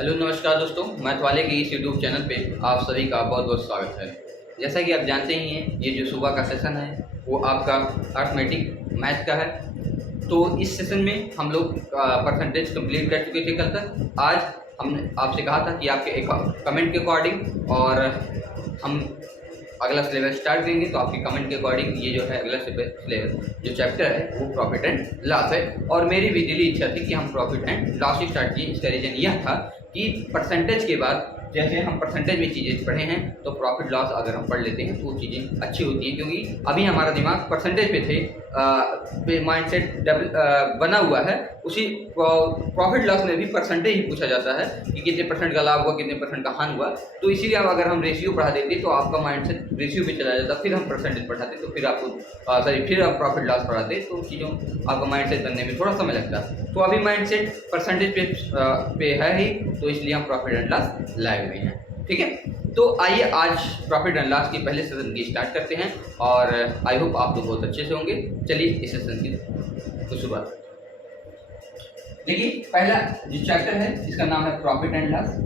Hello नमस्कार दोस्तों, math वाले के इस यूट्यूब चैनल पे आप सभी का बहुत बहुत स्वागत है। जैसा कि आप जानते ही हैं, ये जो सुबह का सेशन है वो आपका अर्थमेटिक मैथ का है। तो इस सेशन में हम लोग परसेंटेज कंप्लीट कर चुके थे कल तक। आज हमने आपसे कहा था कि आपके कमेंट के अकॉर्डिंग और हम अगला सिलेबस स्टार्ट करेंगे, तो आपके कमेंट के अकॉर्डिंग ये जो है अगला सिलेबस जो चैप्टर है वो प्रॉफिट एंड लॉस है। और मेरी भी दिली इच्छा थी कि हम profit and loss he start किए। इसका रीज़न यह था कि परसेंटेज के बाद जैसे हम परसेंटेज में चीज़ें पढ़े हैं, तो प्रॉफिट लॉस अगर हम पढ़ लेते हैं तो वो चीज़ें अच्छी होती हैं, क्योंकि अभी हमारा दिमाग परसेंटेज पे थे, माइंडसेट बना हुआ है। उसी प्रॉफिट लॉस में भी परसेंटेज ही पूछा जाता है कि कितने परसेंट का लाभ हुआ, कितने परसेंट का हानि हुआ। तो इसीलिए अब अगर हम रेशियो पढ़ा देते तो आपका माइंडसेट रेशियो पे चला जाता, फिर हम परसेंटेज पढ़ाते तो फिर आपको फिर आप प्रॉफिट लॉस पढ़ाते, तो चीज़ों आपका माइंडसेट बनने में थोड़ा समय लगता है। तो अभी माइंडसेट परसेंटेज पे है ही, तो इसलिए हम प्रॉफिट एंड लॉस लाए हुए हैं। ठीक है, तो आइए आज प्रॉफिट एंड लॉस के पहले सेशन की स्टार्ट करते हैं, और आई होप आप लोग बहुत अच्छे से होंगे। चलिए इस सेशन की शुरुआत। देखिए, पहला जो चैप्टर है इसका नाम है प्रॉफिट एंड लॉस।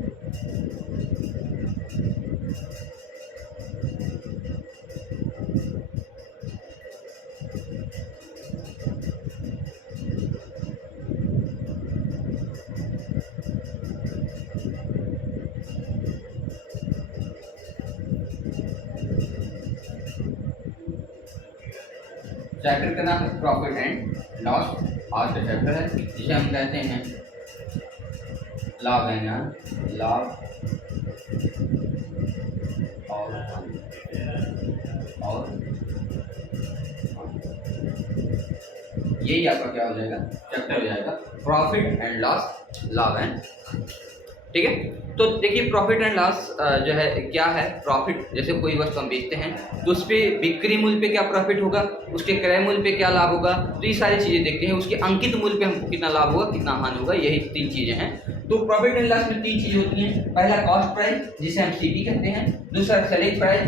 चैप्टर का नाम है प्रॉफिट एंड लॉस। आज का चैप्टर है जिसे हम कहते हैं लाभ एंड लाभ और यही आपका क्या हो जाएगा, चैप्टर हो जाएगा प्रॉफिट एंड लॉस, लाभ एंड। ठीक है, तो देखिए प्रॉफिट एंड लॉस जो है क्या है। प्रॉफिट, जैसे कोई वस्तु हम बेचते हैं तो उस पर बिक्री मूल्य पे क्या प्रॉफिट होगा, उसके क्रय मूल्य पे क्या लाभ होगा, तो ये सारी चीज़ें देखते हैं। उसके अंकित मूल्य पे हमको कितना लाभ होगा, कितना हानि होगा, यही तीन चीज़ें हैं। तो प्रॉफिट एंड लॉस में तीन चीज़ें होती हैं। पहला कॉस्ट प्राइस जिसे हम सीपी कहते हैं, दूसरा सेलिंग प्राइस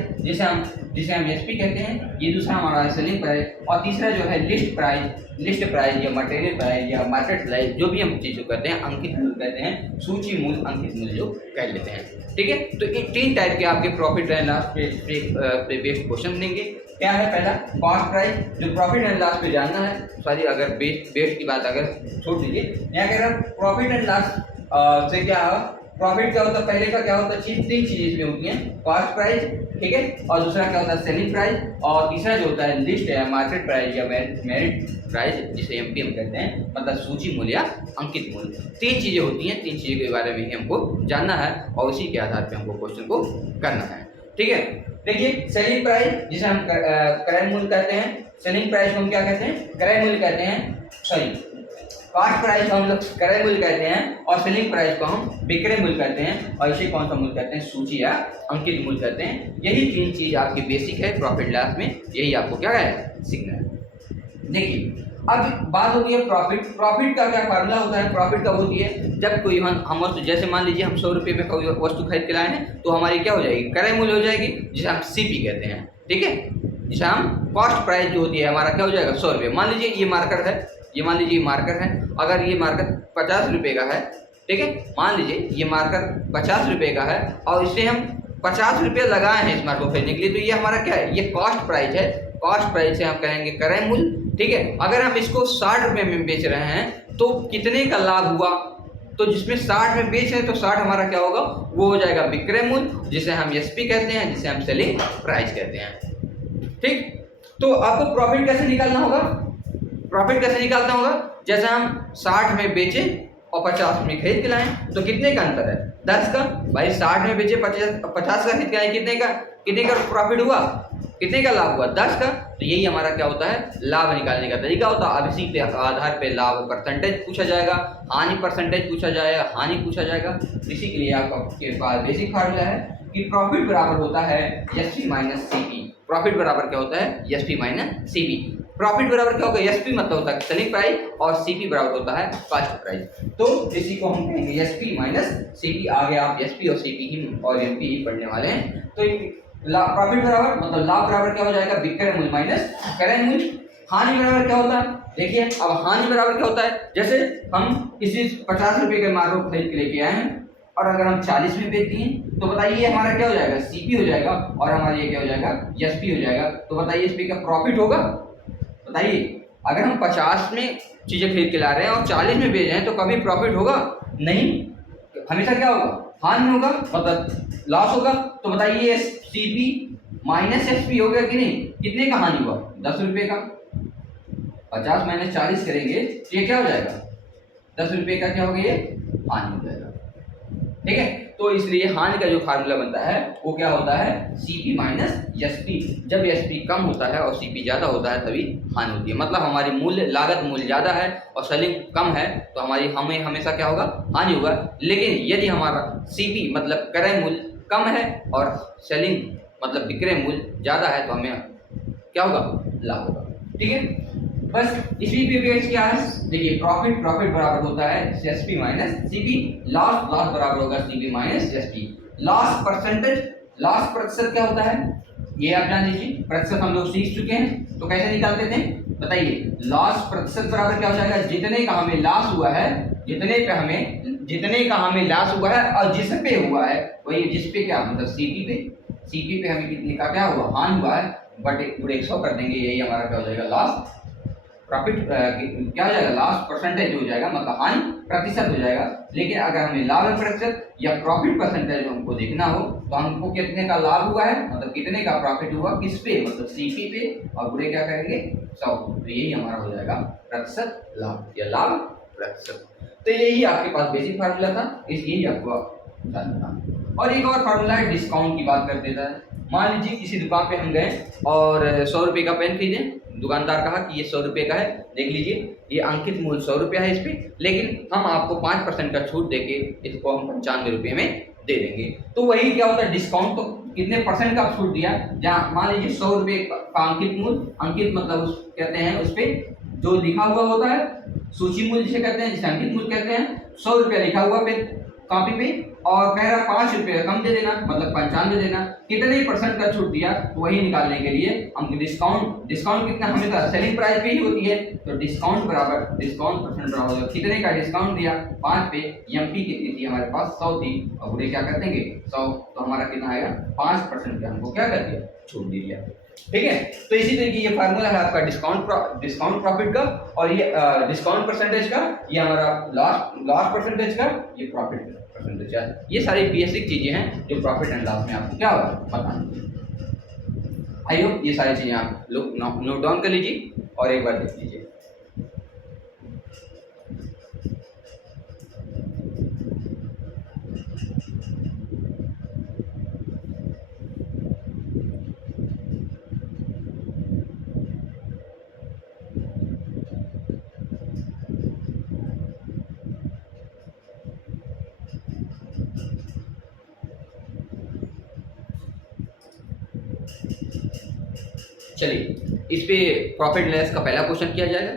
जिसे हम एसपी कहते हैं, ये दूसरा हमारा सेलिंग प्राइस, और तीसरा जो है लिस्ट प्राइस या मटेरियल प्राइस या मार्केट प्राइस, जो भी हम चीज़ को कहते हैं, अंकित मूल्य कहते हैं, सूची मूल्य, अंकित मूल्य जो कह लेते हैं। ठीक है, तो इन तीन टाइप के आपके प्रॉफिट एंड लॉस पे बेस्ड क्वेश्चन देंगे। क्या है पहला कॉस्ट प्राइस, जो प्रॉफिट एंड लॉस पे जानना है। सॉरी, अगर बेस्ड की बात अगर छोड़ दीजिए, यहाँ अगर प्रॉफिट एंड लॉस से क्या है, प्रॉफिट क्या होता है, पहले का क्या होता है, तीन चीजें इसमें होती हैं, कॉस्ट प्राइस, ठीक है, और दूसरा क्या होता है सेलिंग प्राइस, और तीसरा जो होता है लिस्ट या मार्केट प्राइस या मेरिट प्राइस जिसे एमपीएम कहते हैं, मतलब सूची मूल्य या अंकित मूल्य। तीन चीजें होती हैं, तीन चीजों के बारे में ही हमको जानना है और उसी के आधार पर हमको क्वेश्चन को करना है। ठीक है, देखिए सेलिंग प्राइस जिसे हम क्रय मूल्य कहते हैं, सेलिंग प्राइस को हम क्या कहते हैं, क्रय मूल्य कहते हैं। सॉरी, कॉस्ट प्राइस को हम लोग क्रय मूल्य कहते हैं और सेलिंग प्राइस को हम विक्रय मूल्य कहते हैं, और इसे कौन सा मूल्य कहते हैं, सूची या अंकित मूल्य कहते हैं। यही तीन चीज आपकी बेसिक है प्रॉफिट लॉस में, यही आपको क्या है, सीखना है। देखिए, अब बात होती है प्रॉफिट का क्या फार्मूला होता है। प्रॉफिट कब होती है, जब कोई हम वस्तु, जैसे मान लीजिए हम 100 रुपये में कोई वस्तु खरीद के लाए हैं, तो हमारी क्या हो जाएगी, क्रय मूल्य हो जाएगी, जिसे हम सीपी कहते हैं। ठीक है, जिसे हम कॉस्ट प्राइस जो होती है हमारा क्या हो जाएगा, 100 रुपये। मान लीजिए ये मार्कर है, मान लीजिए मार्कर है, अगर ये मार्कर 50 रुपये का है, ठीक है, मान लीजिए ये मार्कर 50 रुपये का है और इसे हम 50 रुपये लगाए हैं स्मार्ट को खरीदने के लिए, तो ये हमारा क्या है, ये कॉस्ट प्राइस है। कॉस्ट प्राइस से हम कहेंगे क्रय मूल्य। ठीक है, अगर हम इसको 60 रुपये में बेच रहे हैं तो कितने का लाभ हुआ, तो जिसमें 60 में बेच रहे हैं तो 60 हमारा क्या होगा, वो हो जाएगा विक्रय मूल्य, जिसे हम एसपी कहते हैं, जिसे हम सेलिंग प्राइस कहते हैं। ठीक, तो आपको प्रॉफिट कैसे निकालना होगा, प्रॉफिट कैसे निकालना होगा, जैसे हम 60 में बेचे और 50 में खरीद के लाए, तो कितने का अंतर है, 10 का। भाई 60 में बेचे 50 का खरीद के लाए, कितने का प्रॉफिट हुआ, कितने का लाभ हुआ, 10 का। तो यही हमारा क्या होता है, लाभ निकालने का तरीका होता है। अब इसी के आधार पे लाभ परसेंटेज पूछा जाएगा, हानि परसेंटेज पूछा जाएगा, हानि पूछा जाएगा। इसी के लिए आपके पास बेसिक फार्मूला है कि प्रॉफिट बराबर होता है एसपी माइनस सीपी। प्रॉफिट बराबर क्या होता है, एसपी माइनस सीपी। प्रॉफिट बराबर क्या होगा, एसपी मतलब होता है सेलिंग प्राइस और सीपी बराबर होता है कॉस्ट प्राइस। तो इसी को हम कहेंगे एसपी माइनस सीपी। आगे आप एसपी और सीपी ही और एमपी ही पढ़ने वाले हैं। तो प्रॉफिट बराबर मतलब लाभ बराबर क्या हो जाएगा, विक्रय मूल्य माइनस क्रय मूल्य। हानि बराबर क्या होता है, देखिए अब हानि बराबर क्या होता है, जैसे हम किसी 50 रुपये के माल को खरीद के लेके आए हैं, और अगर हम 40 में बेच दिए तो बताइए हमारा क्या हो जाएगा, सीपी हो जाएगा और हमारा ये क्या हो जाएगा, एसपी हो जाएगा। तो बताइए इस पे क्या प्रॉफिट होगा, बताइए। अगर हम 50 में चीजें खरीद के ला रहे हैं और 40 में बेच रहे हैं तो कभी प्रॉफिट होगा नहीं, हमेशा क्या होगा, हानि होगा, मतलब लॉस होगा। तो बताइए सीपी माइनस एसपी हो गया कि नहीं, कितने का हानि हुआ, 10 रुपए का। 50 माइनस 40 करेंगे तो ये क्या हो जाएगा, 10 रुपए का क्या हो गया, ये हानि हो जाएगा। ठीक है, तो इसलिए हानि का जो फार्मूला बनता है वो क्या होता है, सीपी माइनस एसपी। जब एसपी कम होता है और सीपी ज्यादा होता है तभी हानि होती है, मतलब हमारी मूल्य लागत मूल्य ज्यादा है और सेलिंग कम है तो हमें हमेशा क्या होगा, हानि होगा। लेकिन यदि हमारा सीपी मतलब क्रय मूल्य कम है और सेलिंग मतलब विक्रय मूल्य ज्यादा है तो हमें क्या होगा, लाभ होगा। ठीक है, बस इसी पे बेस क्या है, देखिए प्रॉफिट बराबर होता है एसपी माइनस सीपी, लॉस बराबर होगा CP minus SP. Loss percentage, loss प्रतिशत क्या होता है, ये आप जान लीजिए, प्रतिशत हम लोग सीख चुके हैं तो कैसे निकालते थे, बताइए। लॉस प्रतिशत बराबर क्या हो जाएगा, जितने का हमें लॉस हुआ है, जितने का हमें लॉस हुआ है और जिस पे हुआ है वही, जिस पे क्या मतलब सीपी पे हमें कितने का क्या हुआ, हानि हुआ है, बट 100 कर देंगे, यही हमारा क्या हो जाएगा, लॉस। प्रॉफिट क्या हो जाएगा, लॉस परसेंटेज हो जाएगा, मतलब हानि प्रतिशत हो जाएगा। लेकिन अगर हमें लाभ प्रतिशत या प्रॉफिट परसेंटेज हमको देखना हो तो हमको कितने का लाभ हुआ है, मतलब कितने का प्रॉफिट हुआ, किस पे, मतलब सीपी पे, और बुरे क्या करेंगे, 100। तो यही हमारा हो जाएगा प्रतिशत लाभ या लाभ प्रतिशत। तो यही आपके पास बेसिक फार्मूला था, यही आपको जानना था। और एक और फार्मूला है, डिस्काउंट की बात कर देता है। मान लीजिए किसी दुकान पे हम गए और 100 रुपये का पेन खरीदे, दुकानदार कहा कि ये 100 रुपये का है, देख लीजिए ये अंकित मूल्य 100 रुपया है इस पे, लेकिन हम आपको 5% का छूट देके इसको हम 95 रुपये में दे देंगे। तो वही क्या होता है, डिस्काउंट तो कितने परसेंट का छूट दिया, जहाँ मान लीजिए 100 रुपये का अंकित मूल्य, अंकित मतलब उस कहते हैं उस पे जो लिखा हुआ होता है, सूची मूल्य जिसे कहते हैं, जिसे अंकित मूल्य कहते हैं, 100 रुपया लिखा हुआ पे कॉपी पे, और कह रहा 5 रुपये कम दे देना, मतलब 95 देना, कितने परसेंट का छूट दिया, तो वही निकालने के लिए हम डिस्काउंट कितना, हमें तो सेलिंग प्राइस पे ही होती है, तो डिस्काउंट परसेंट बराबर कितने का डिस्काउंट दिया, 5 पे, एमपी कितनी थी हमारे पास, 100 थी, और बुरे क्या कर देंगे 100, तो हमारा कितना आएगा, 5% का हमको क्या कर दिया, छूट दे दिया। ठीक है, तो इसी तरीके ये फार्मूला है आपका डिस्काउंट प्रॉफिट का, और ये डिस्काउंट परसेंटेज का, ये हमारा लॉस परसेंटेज का, ये प्रॉफिट परसेंटेज का। ये सारी बेसिक चीजें हैं जो प्रॉफिट एंड लॉस में आपको क्या होगा, बतानी है। आई होप ये सारी चीजें आप लोग नोट डाउन कर लीजिए और एक बार देख लीजिए। चलिए इस पे प्रॉफिट लेस का पहला क्वेश्चन किया जाएगा,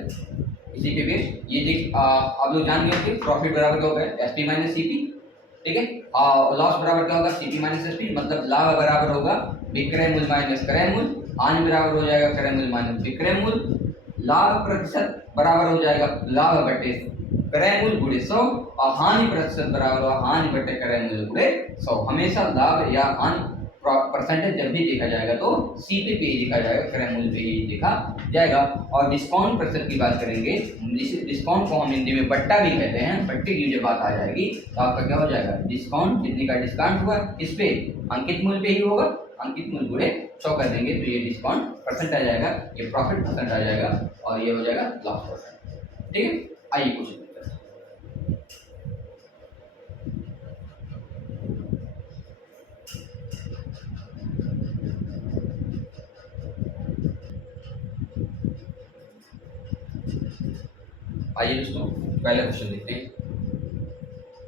इसी पे बेस ये देख आप लोग जान गए थे, प्रॉफिट बराबर क्या होगा, एसपी माइनस सीपी। ठीक है, लॉस बराबर क्या होगा, सीपी माइनस एसपी, मतलब लाभ बराबर होगा विक्रय मूल्य माइनस क्रय मूल्य, हानि बराबर हो जाएगा क्रय मूल्य माइनस विक्रय मूल्य, लाभ प्रतिशत बराबर हो जाएगा लाभ बटे क्रय मूल्य गुणे 100, और हानि प्रतिशत बराबर होगा हानि बटे क्रय मूल्य गुणे 100। हमेशा लाभ या हानि परसेंटेज जब भी देखा जाएगा तो सीपी पे ही देखा जाएगा, क्रय मूल्य पे ही देखा जाएगा। और डिस्काउंट प्रतिशत की बात करेंगे, डिस्काउंट को हम हिंदी में बट्टा भी कहते हैं, बट्टे की जब बात आ जाएगी तो आपका क्या हो जाएगा, डिस्काउंट कितने का डिस्काउंट हुआ इस पे अंकित मूल्य पे ही होगा, अंकित मूल्य गुणे 100 कर देंगे तो ये डिस्काउंट परसेंट आ जाएगा, ये प्रॉफिट परसेंट आ जाएगा, और ये हो जाएगा लॉस परसेंट। ठीक है, आइए क्वेश्चन। आइए दोस्तों पहला क्वेश्चन देखते हैं।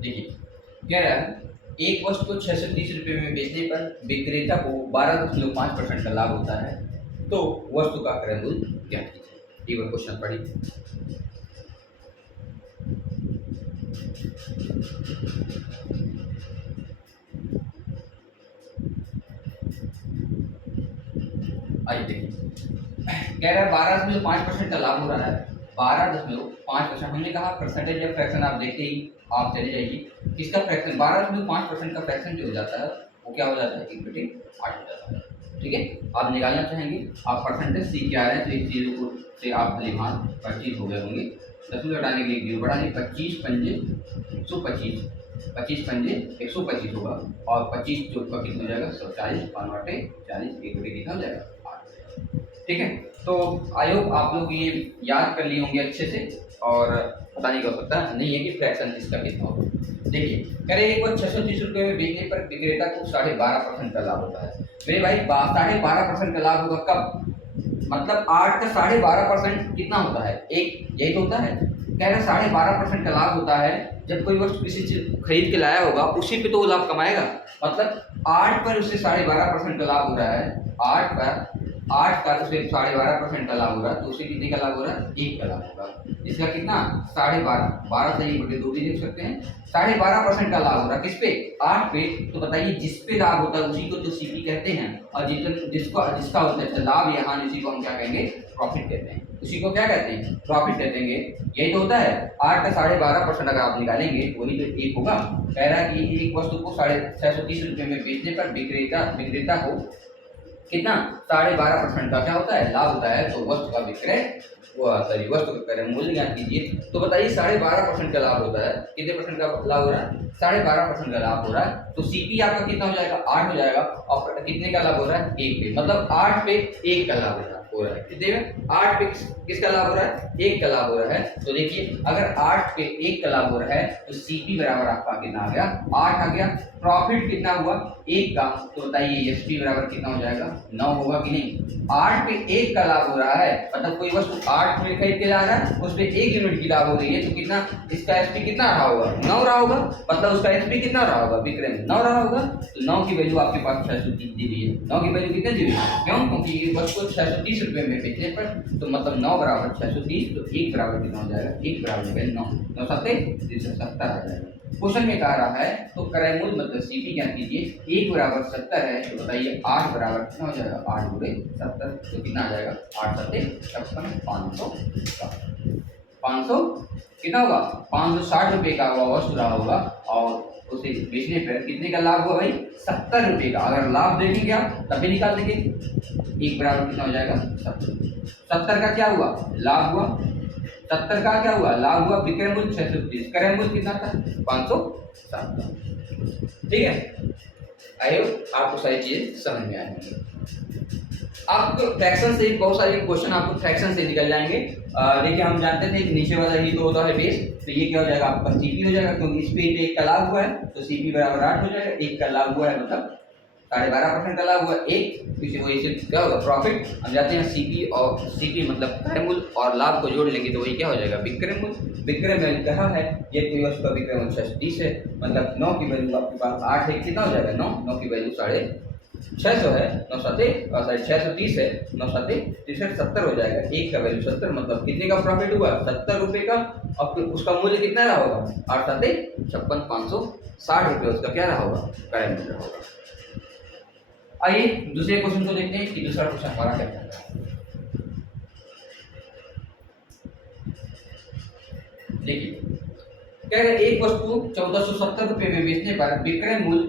देखिए कह रहा है एक वस्तु को 630 रुपये में बेचने पर विक्रेता को 12.5% का लाभ होता है, तो वस्तु का क्रय मूल्य क्या कीजिए। एक बार क्वेश्चन पढ़िए। आइए देखिए, कह रहा है 12.5% का लाभ हो रहा है, 12.5%। हमने कहा परसेंटेज या फ्रैक्शन आप देखते ही आप चले जाइए, किसका फ्रैक्शन 12.5% का फ्रैक्शन जो हो जाता है वो क्या हो जाता है, 1/8 हो जाता है। ठीक है, आप निकालना चाहेंगे, आप परसेंटेज सीख के आ रहे हैं तो इस चीज़ को से आप लिहाज 25 हो गए होंगे। 10 में घटाने के लिए 0 बढ़ाने, 25 पंजे 125, 25 पंजे 125 होगा, और 25 चौक का कितना हो जाएगा 140, 5 आटे 40, 1/8 कितना हो जाएगा 8। ठीक है, तो आई होप आप लोग ये याद कर लिए होंगे अच्छे से, और पता नहीं कर सकता नहीं है कि फ्रैक्शन इसका कितना होगा। देखिए कह रहे एक बार 630 रुपये में बेचने पर विक्रेता को 12.5% का लाभ होता है। मेरे भाई 12.5% का लाभ होगा कब, मतलब 8 का 12.5% कितना होता है, एक, यही तो होता है। कह रहे 12.5% का लाभ होता है जब कोई वस्तु किसी चीज खरीद के लाया होगा उसी पे तो वो लाभ कमाएगा। मतलब 8 पर उसे 12.5% का लाभ हो रहा है, 8 का उसे 12.5% का लाभ हो रहा है, तो उसे कितने का लाभ हो रहा है, 1 का लाभ होगा। इसका कितना 12.5 से 1/2 भी देख सकते हैं, 12.5% का लाभ हो रहा है किस पे, 8 पे। तो बताइए जिस पे लाभ होता है उसी को तो सीपी कहते हैं, और जिसका होता है लाभ या हानि उसी को हम क्या कहेंगे, प्रॉफिट कहते हैं। उसी को क्या कहते हैं, प्रॉफिट कहते हैं। यही तो होता है, 8 का 12.5% अगर आप निकालेंगे वही तो 1 होगा। कह रहा है कि एक वस्तु को 630 रुपये में बेचने पर विक्रेता को कितना 12.5% का क्या होता है, लाभ होता है। तो वस्तु का वस्तु का क्रय मूल्य ज्ञात कीजिए। तो बताइए 12.5% का लाभ होता है, कितने परसेंट का लाभ हो रहा है, 12.5% का लाभ हो रहा है। तो सीपी आपका कितना हो जाएगा, 8 हो जाएगा, और कितने का लाभ हो रहा है, 1 पे, मतलब 8 पे 1 का लाभ हो रहा है। कितने में, 8 पे किसका लाभ हो रहा है, 1 का लाभ हो रहा है। तो देखिए अगर 8 पे 1 का लाभ हो रहा है तो सीपी बराबर आपका कितना आ गया, 8 आ गया। प्रॉफिट कितना हुआ, 1 का, तो बताइए एसपी बराबर कितना हो जाएगा, 9 होगा कि नहीं। 8 पे 1 का लाभ हो रहा है, मतलब कोई वस्तु 8 में खरीद के ला रहा है, उस पे 1 यूनिट की लाभ हो रही है, तो कितना इसका एसपी कितना रहा होगा, 9 रहा होगा, मतलब उसका एसपी कितना रहा होगा, विक्रय में 9 रहा होगा। तो 9 की वैल्यू आपके पास 630 दी हुई है। 9 की वैल्यू कितने दी हुई है, क्यों, क्योंकि ये वस्तु 630 रुपये में बेचने पर, तो मतलब 9 बराबर 630, तो 1 बराबर कितना हो जाएगा, 1 बराबर हो गया 9, 9 7 370 आ जाएगा। क्वेश्चन में कह रहा है तो क्रय मूल्य मतलब सीपी क्या कीजिए, 1 बराबर 70 है, तो बताइए 8 बराबर कितना हो जाएगा, 8 गुणे 70, तो कितना आ जाएगा, 8 7 56, 500 कितना होगा, 560 रुपये का वस्तु रहा होगा, और उसे बेचने पर कितने का लाभ हुआ भाई, 70 रुपये का। अगर लाभ देखेंगे आप तभी निकाल देंगे, 1 बराबर कितना हो जाएगा 70 का क्या हुआ, लाभ हुआ, 70 का क्या हुआ, लाभ हुआ, विक्रय मूल्य 630, क्रय मूल्य कितना था 560। ठीक है, आई होप आपको सारी चीजें समझ में आएंगी। आपको फ्रैक्शन से बहुत सारे क्वेश्चन आपको फ्रैक्शन से निकल जाएंगे। देखिए हम जानते थे नीचे वाला ही तो होता है बेस, तो ये क्या हो जाएगा आपका सीपी हो जाएगा, क्योंकि इस पे 1 का लाभ हुआ है तो सीपी बराबर 8 हो जाएगा। 1 का लाभ हुआ है मतलब 12.5% का लाभ हुआ 1, इसे वही से क्या होगा प्रॉफिट। हम जाते हैं सीपी, और सीपी मतलब क्रय मूल्य, और लाभ को जोड़ लेंगे तो वही क्या हो जाएगा विक्रय मूल्य। विक्रय मूल्य कहा है ये कोई वस्तु का विक्रय मूल्य 630 है, मतलब 9 की वैल्यू आपके पास 8 है, कितना हो जाएगा 9 की वैल्यू 650 है, 9 7 630 है, 9 7 63 70 हो जाएगा। 1 का वैल्यू 70, मतलब कितने का प्रॉफिट हुआ 70 रुपये का, और फिर उसका मूल्य कितना रहा होगा 8 7 56 560 रुपये उसका क्या रहा होगा, क्रय मूल्य रहा होगा। आइए दूसरे क्वेश्चन को देखते हैं कि दूसरा क्वेश्चन हमारा क्या कहता है। देखिए कह रहे एक वस्तु 1470 रुपये में बेचने पर विक्रय मूल्य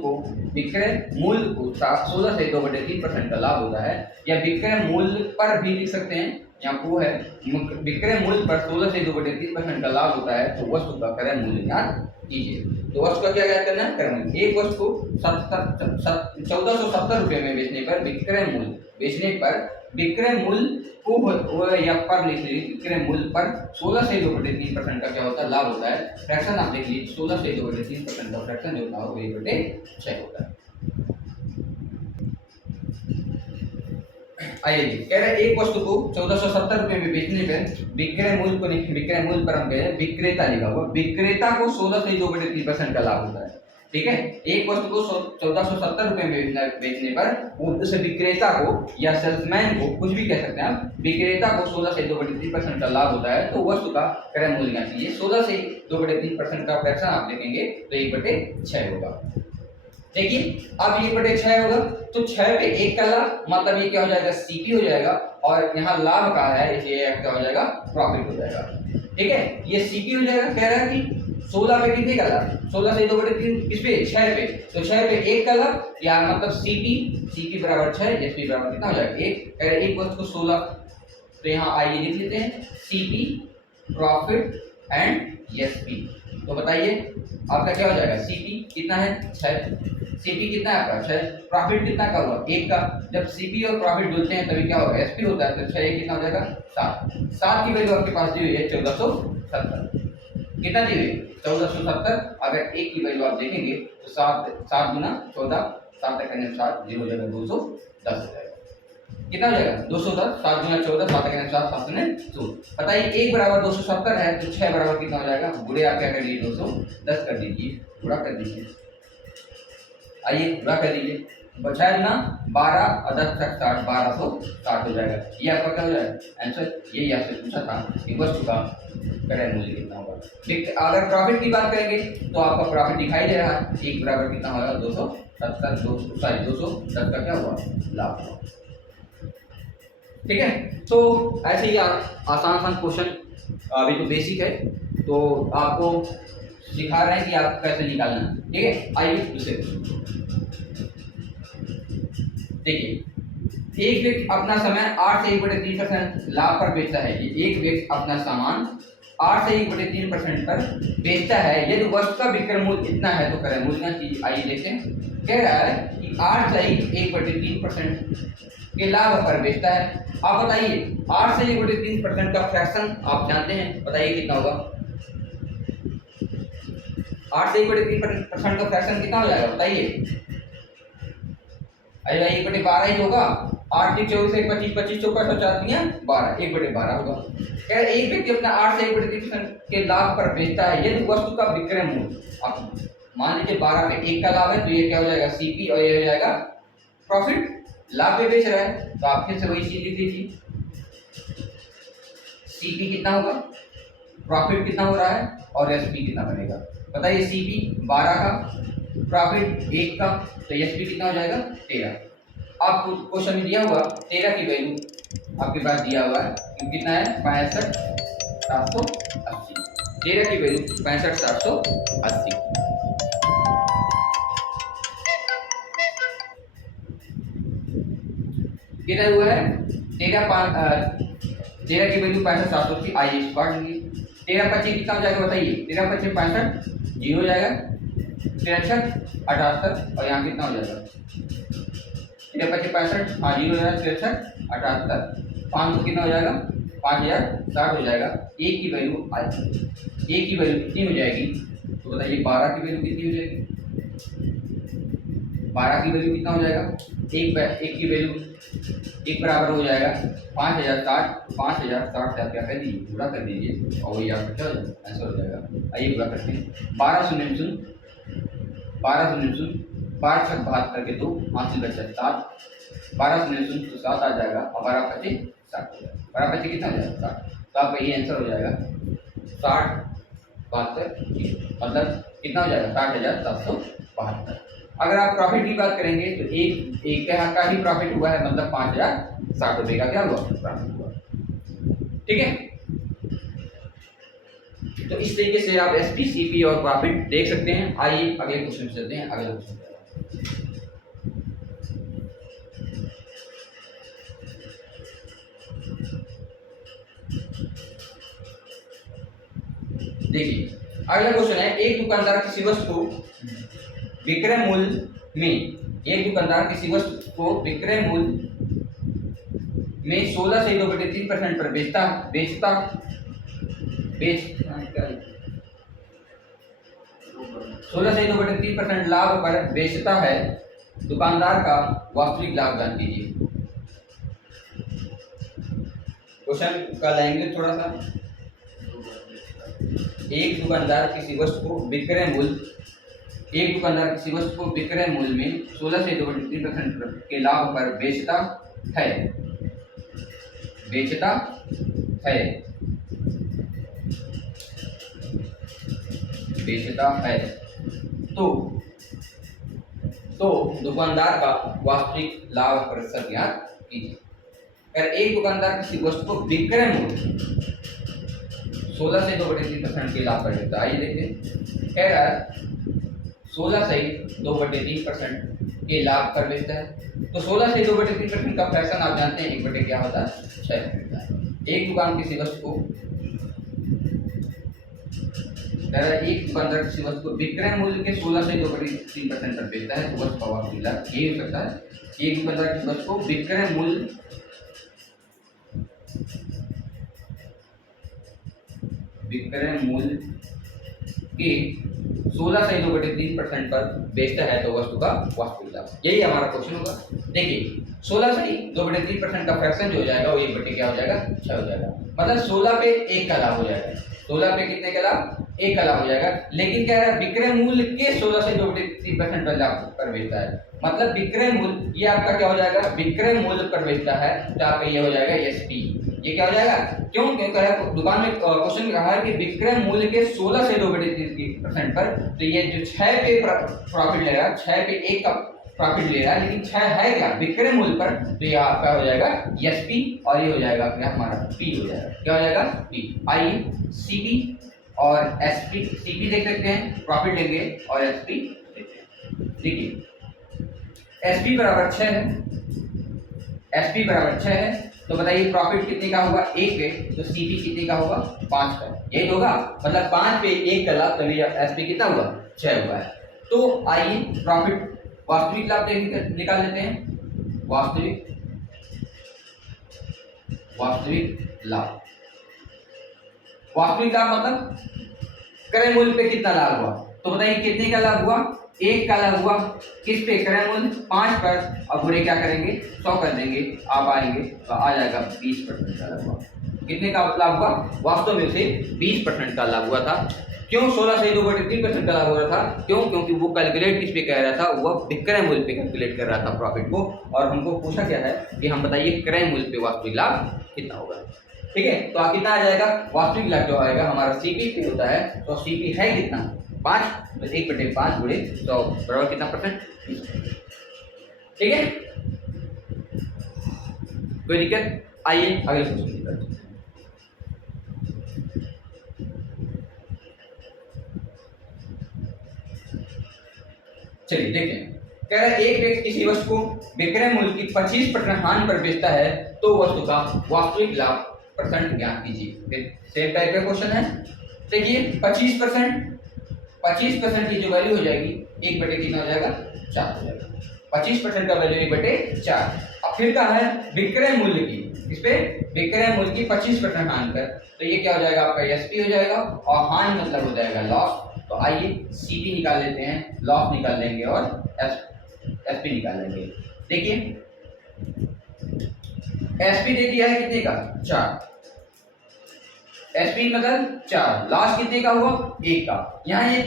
को 16 से 2/3% का लाभ होता है, या विक्रय मूल्य पर भी लिख सकते हैं, यहाँ वो है विक्रय मूल्य पर 16 से 2/3% का लाभ होता है, तो वस्तु का क्रय मूल्य ज्ञात कीजिए। तो वस्तु का क्या ज्ञात करना है, क्रय मूल्य। एक वस्तु को 1470 रुपये में बेचने पर विक्रय मूल्य को या पर लिख लीजिए, विक्रय मूल्य पर 16 से 2/3% का क्या होता है, लाभ होता है। फ्रैक्शन आप देख लीजिए, 16 से 2/3% का फ्रैक्शन जो होता है वो 1/6 होता है। आइए कह रहे एक वस्तु को 1470 रुपये में बेचने पर विक्रय मूल्य पर हम कह रहे हैं विक्रेता लिखा हुआ, विक्रेता को 16 से 2/3% का लाभ होता है। ठीक है, एक वस्तु को 1470 रुपये में बेचने पर उस विक्रेता को या सेल्समैन को, कुछ भी कह सकते हैं आप, विक्रेता को 16 से 2/3% का लाभ होता है, तो वस्तु का क्रय मूल्य ज्ञात कीजिए। 16 से 2/3% का फ्रैक्शन आप लिखेंगे तो 1/6 होगा। देखिए अब 1/6 होगा, तो 6 पे 1 का लाभ, मतलब ये क्या हो जाएगा सीपी हो जाएगा, और यहाँ लाभ का है इसलिए क्या हो जाएगा प्रॉफिट हो जाएगा। ठीक है, ये सीपी हो जाएगा। कह रहा है कि 16 पे कितने का लाभ, 16 से 2/3 किस पे, 6 पे, तो 6 पे 1 का लाभ, या मतलब सीपी बराबर 6, एसपी बराबर कितना हो जाएगा 1। कह रहे एक वस्तु को 16, तो यहाँ आइए लिख लेते हैं सीपी प्रॉफिट एंड एसपी। तो बताइए आपका क्या हो जाएगा, सीपी कितना है 6, सीपी कितना है आपका 6, प्रॉफिट कितना का हुआ 1 का। जब सीपी और प्रॉफिट जुड़ते हैं तभी क्या होगा, एसपी होता है। तो 6 कितना हो जाएगा 7, 7 की वैल्यू आपके पास दी हुई है 1470। कितना दी हुई है 1470। अगर 1 की वैल्यू आप देखेंगे तो 7 गुना 14, 7 तक करने 7, 0 हो जाएगा 210 हो जाएगा। कितना हो जाएगा 210, 7 गुना 14, 7 करने 7, 7 ने 2। बताइए 1 बराबर 270 है, तो 6 बराबर कितना हो जाएगा, गुणे आप क्या कर लीजिए 210 कर दीजिए, गुणा कर दीजिए। आइए गुणा कर दीजिए, बचाए ना 12 और 10 तक 60, 1260 हो जाएगा। ये आपका क्या हो जाएगा आंसर। यही आपसे पूछा था कि वस्तु का क्रय मूल्य कितना होगा। ठीक है, अगर प्रॉफिट की बात करेंगे तो आपका प्रॉफिट दिखाई दे रहा है, 1 बराबर कितना होगा 270, 210 का क्या हुआ लाभ हुआ। ठीक है, तो ऐसे ही आसान आसान क्वेश्चन अभी तो बेसिक है, तो आपको सिखा रहे हैं कि आप कैसे निकालना है। ठीक है, आइए दूसरे क्वेश्चन। देखिए एक व्यक्ति अपना सामान 8 से 1/3% लाभ पर बेचता है। ये एक व्यक्ति अपना सामान 8 से 1/3% पर बेचता है, यदि वस्तु का विक्रय मूल्य इतना है तो क्रय मूल्य की। आइए देखते हैं, कह रहा है कि 8 से 1/3% के लाभ पर बेचता है। आप बताइए 8 से 1/3% का फ्रैक्शन आप जानते हैं, बताइए कितना होगा। 8 से 1/3% का फ्रैक्शन कितना हो जाएगा बताइए। अरे भाई 1/12 ही होगा। 8 × 24 1 25 25 चौका 4 12, 1/12 होगा। कह रहे एक व्यक्ति अपना 8 से 1/3% के लाभ पर बेचता है, यदि वस्तु का विक्रय मूल्य, आप मान लीजिए 12 पे 1 का लाभ है, तो ये क्या हो जाएगा सीपी, और ये हो जाएगा प्रॉफिट। लाभ पे बेच रहा है तो आप फिर से वही चीज लिख दीजिए, सीपी कितना होगा, प्रॉफिट कितना हो रहा है, और एसपी कितना बनेगा। बताइए सीपी 12 का, प्रॉफिट 1 का, तो एसपी कितना हो जाएगा 13। आपको क्वेश्चन में दिया हुआ 13 की वैल्यू आपके पास दिया हुआ है कि कितना है 65,780। 13 की वैल्यू 65,780। कितना हुआ है 13 की वैल्यू 65,780। आइए स्क्वायर लीजिए, 13 25 कितना हो जाएगा बताइए, 13 25 65, 0 हो जाएगा, 63 78, और यहाँ कितना हो जाएगा 13 25 65, हाँ 0 हो जाएगा, 63 78, 500 कितना हो जाएगा 5060 हो जाएगा। एक की वैल्यू कितनी हो जाएगी, तो बताइए 12 की वैल्यू कितनी हो जाएगी, 12 की वैल्यू कितना हो जाएगा, एक की वैल्यू 1 बराबर हो जाएगा 5060। 5060 से आप क्या कर दीजिए पूरा कर दीजिए, और वही आपका क्या हो जाएगा आंसर हो जाएगा। आइए पूरा करते हैं, 12 शून्य शून्य 12 छक 72 के 2 हासिल बचा 7, 12 शून्य शून्य तो 7 आ जाएगा, और 12 25 60 हो जाएगा, 12 25 कितना हो जाएगा 60, तो आपका ये आंसर हो जाएगा 60 72, मतलब कितना हो जाएगा 60,772। अगर आप प्रॉफिट की बात करेंगे तो एक का ही प्रॉफिट हुआ है, मतलब 5,060 रुपये का क्या हुआ प्रॉफिट हुआ। ठीक है, तो इस तरीके से आप एसपी सीपी और प्रॉफिट देख सकते हैं। आइए अगले क्वेश्चन पे चलते हैं। अगला क्वेश्चन देखिए, अगला क्वेश्चन है, एक दुकानदार किसी वस्तु को विक्रय मूल्य में 16 से 2/3% पर बेचता 16 से 2/3% लाभ पर बेचता है। दुकानदार का वास्तविक लाभ जान लीजिए। क्वेश्चन का लैंग्वेज थोड़ा सा, एक दुकानदार किसी वस्तु को विक्रय मूल्य में 16 से 2/3% के लाभ पर बेचता है, तो दुकानदार का वास्तविक लाभ प्रतिशत ज्ञात कीजिए। अगर एक दुकानदार किसी वस्तु को विक्रय मूल्य 16 से 2/3% के लाभ पर बेचता है। आइए देखते हैं, कह रहा है 16 से 2/3% के लाभ पर बेचता है। तो 16 से 2/3% का फ्रैक्शन आप जानते हैं 1 बटे क्या होता है, 6 होता है। एक दुकान किसी वस्तु को एक दुकानदार किसी वस्तु को विक्रय मूल्य के 16 से 2/3% पर बेचता है तो वस्तु का वास्तविक लाभ ये हो सकता है। एक दुकानदार किसी वस्तु को विक्रय मूल्य के 16 से 2/3% पर बेचता है तो वस्तु का वास्तविक लाभ। यही हमारा क्वेश्चन होगा। देखिए 16 से 2/3% का फ्रैक्शन जो हो जाएगा वो 1 बटे क्या हो जाएगा, 6 हो जाएगा। मतलब 16 पे 1 का लाभ हो जाएगा। 16 पे कितने का लाभ, 1 का लाभ हो जाएगा। लेकिन क्या है, विक्रय मूल्य के 16 से 2/3% पर लाभ पर बेचता है। मतलब विक्रय मूल्य ये आपका क्या हो जाएगा, विक्रय मूल्य पर बेचता है तो आपका ये हो जाएगा एसपी। ये क्या हो जाएगा, क्यों क्यों दुकान में क्वेश्चन में कहा है कि विक्रय मूल्य के 16 से 2/3% पर, तो ये जो 6 पे प्रॉफिट ले रहा है, 6 पे 1 का प्रॉफिट ले रहा है, लेकिन 6 है क्या विक्रय मूल्य पर, तो ये आपका हो जाएगा एसपी और ये हो जाएगा क्या हमारा पी हो जाएगा। क्या हो जाएगा पी। आइए सीपी और एसपी, सीपी देख सकते हैं प्रॉफिट लेंगे और एसपी देखिए एसपी बराबर 6 है, एसपी बराबर 6 है तो बताइए प्रॉफिट कितने का होगा, 1 पे, तो सीपी कितने का होगा 5 का। यही होगा, मतलब 5 पे 1 का लाभ, तभी एसपी कितना हुआ 6 हुआ है। तो आइए प्रॉफिट वास्तविक लाभ निकाल लेते हैं। वास्तविक लाभ, वास्तविक लाभ मतलब क्रय मूल्य पे कितना लाभ हुआ, तो बताइए कितने का लाभ हुआ, 1 का लाभ हुआ। किस पे, क्रय मूल्य 5 पर, अब बुरे क्या करेंगे 100 कर देंगे, आप आएंगे तो आ जाएगा 20% का लाभ हुआ। कितने का लाभ हुआ, वास्तव में उसे 20% का लाभ हुआ था। क्यों 16 से 2/3% का लाभ हो रहा था, क्यों, क्योंकि वो कैलकुलेट किस पे कह रहा था, वो विक्रय मूल्य पे कैलकुलेट कर रहा था प्रॉफिट को। और हमको पूछा क्या है कि हम बताइए क्रय मूल्य पे वास्तविक लाभ कितना होगा। ठीक है, तो कितना आ जाएगा, वास्तविक लाभ जो आएगा हमारा सीपी पे होता है, तो सीपी है कितना 5, तो 1/5 गुणे 100 बराबर कितना परसेंट, 20%। ठीक है, कोई दिक्कत। आइए अगले क्वेश्चन की तरफ। चलिए देखते हैं, कह रहा है एक व्यक्ति किसी वस्तु को विक्रय मूल्य की 25% हानि पर बेचता है तो वस्तु का वास्तविक लाभ परसेंट ज्ञात कीजिए। फिर सेम टाइप का क्वेश्चन है। देखिए 25% की जो वैल्यू हो जाएगी 1 बटे कितना हो जाएगा 4 हो जाएगा। 25% का वैल्यू 1/4। अब फिर कहा है विक्रय मूल्य की, इस पे विक्रय मूल्य की 25% हानि पर, तो ये क्या हो जाएगा आपका एसपी हो जाएगा और हानि मतलब हो जाएगा लॉस। तो आइए सीपी निकाल लेते हैं, लॉस निकाल लेंगे और एसपी निकाल लेंगे। देखिए एसपी दे दिया है कितने का 4, एसपी मतलब 4, लॉस कितने का हुआ 1 का। यहाँ ये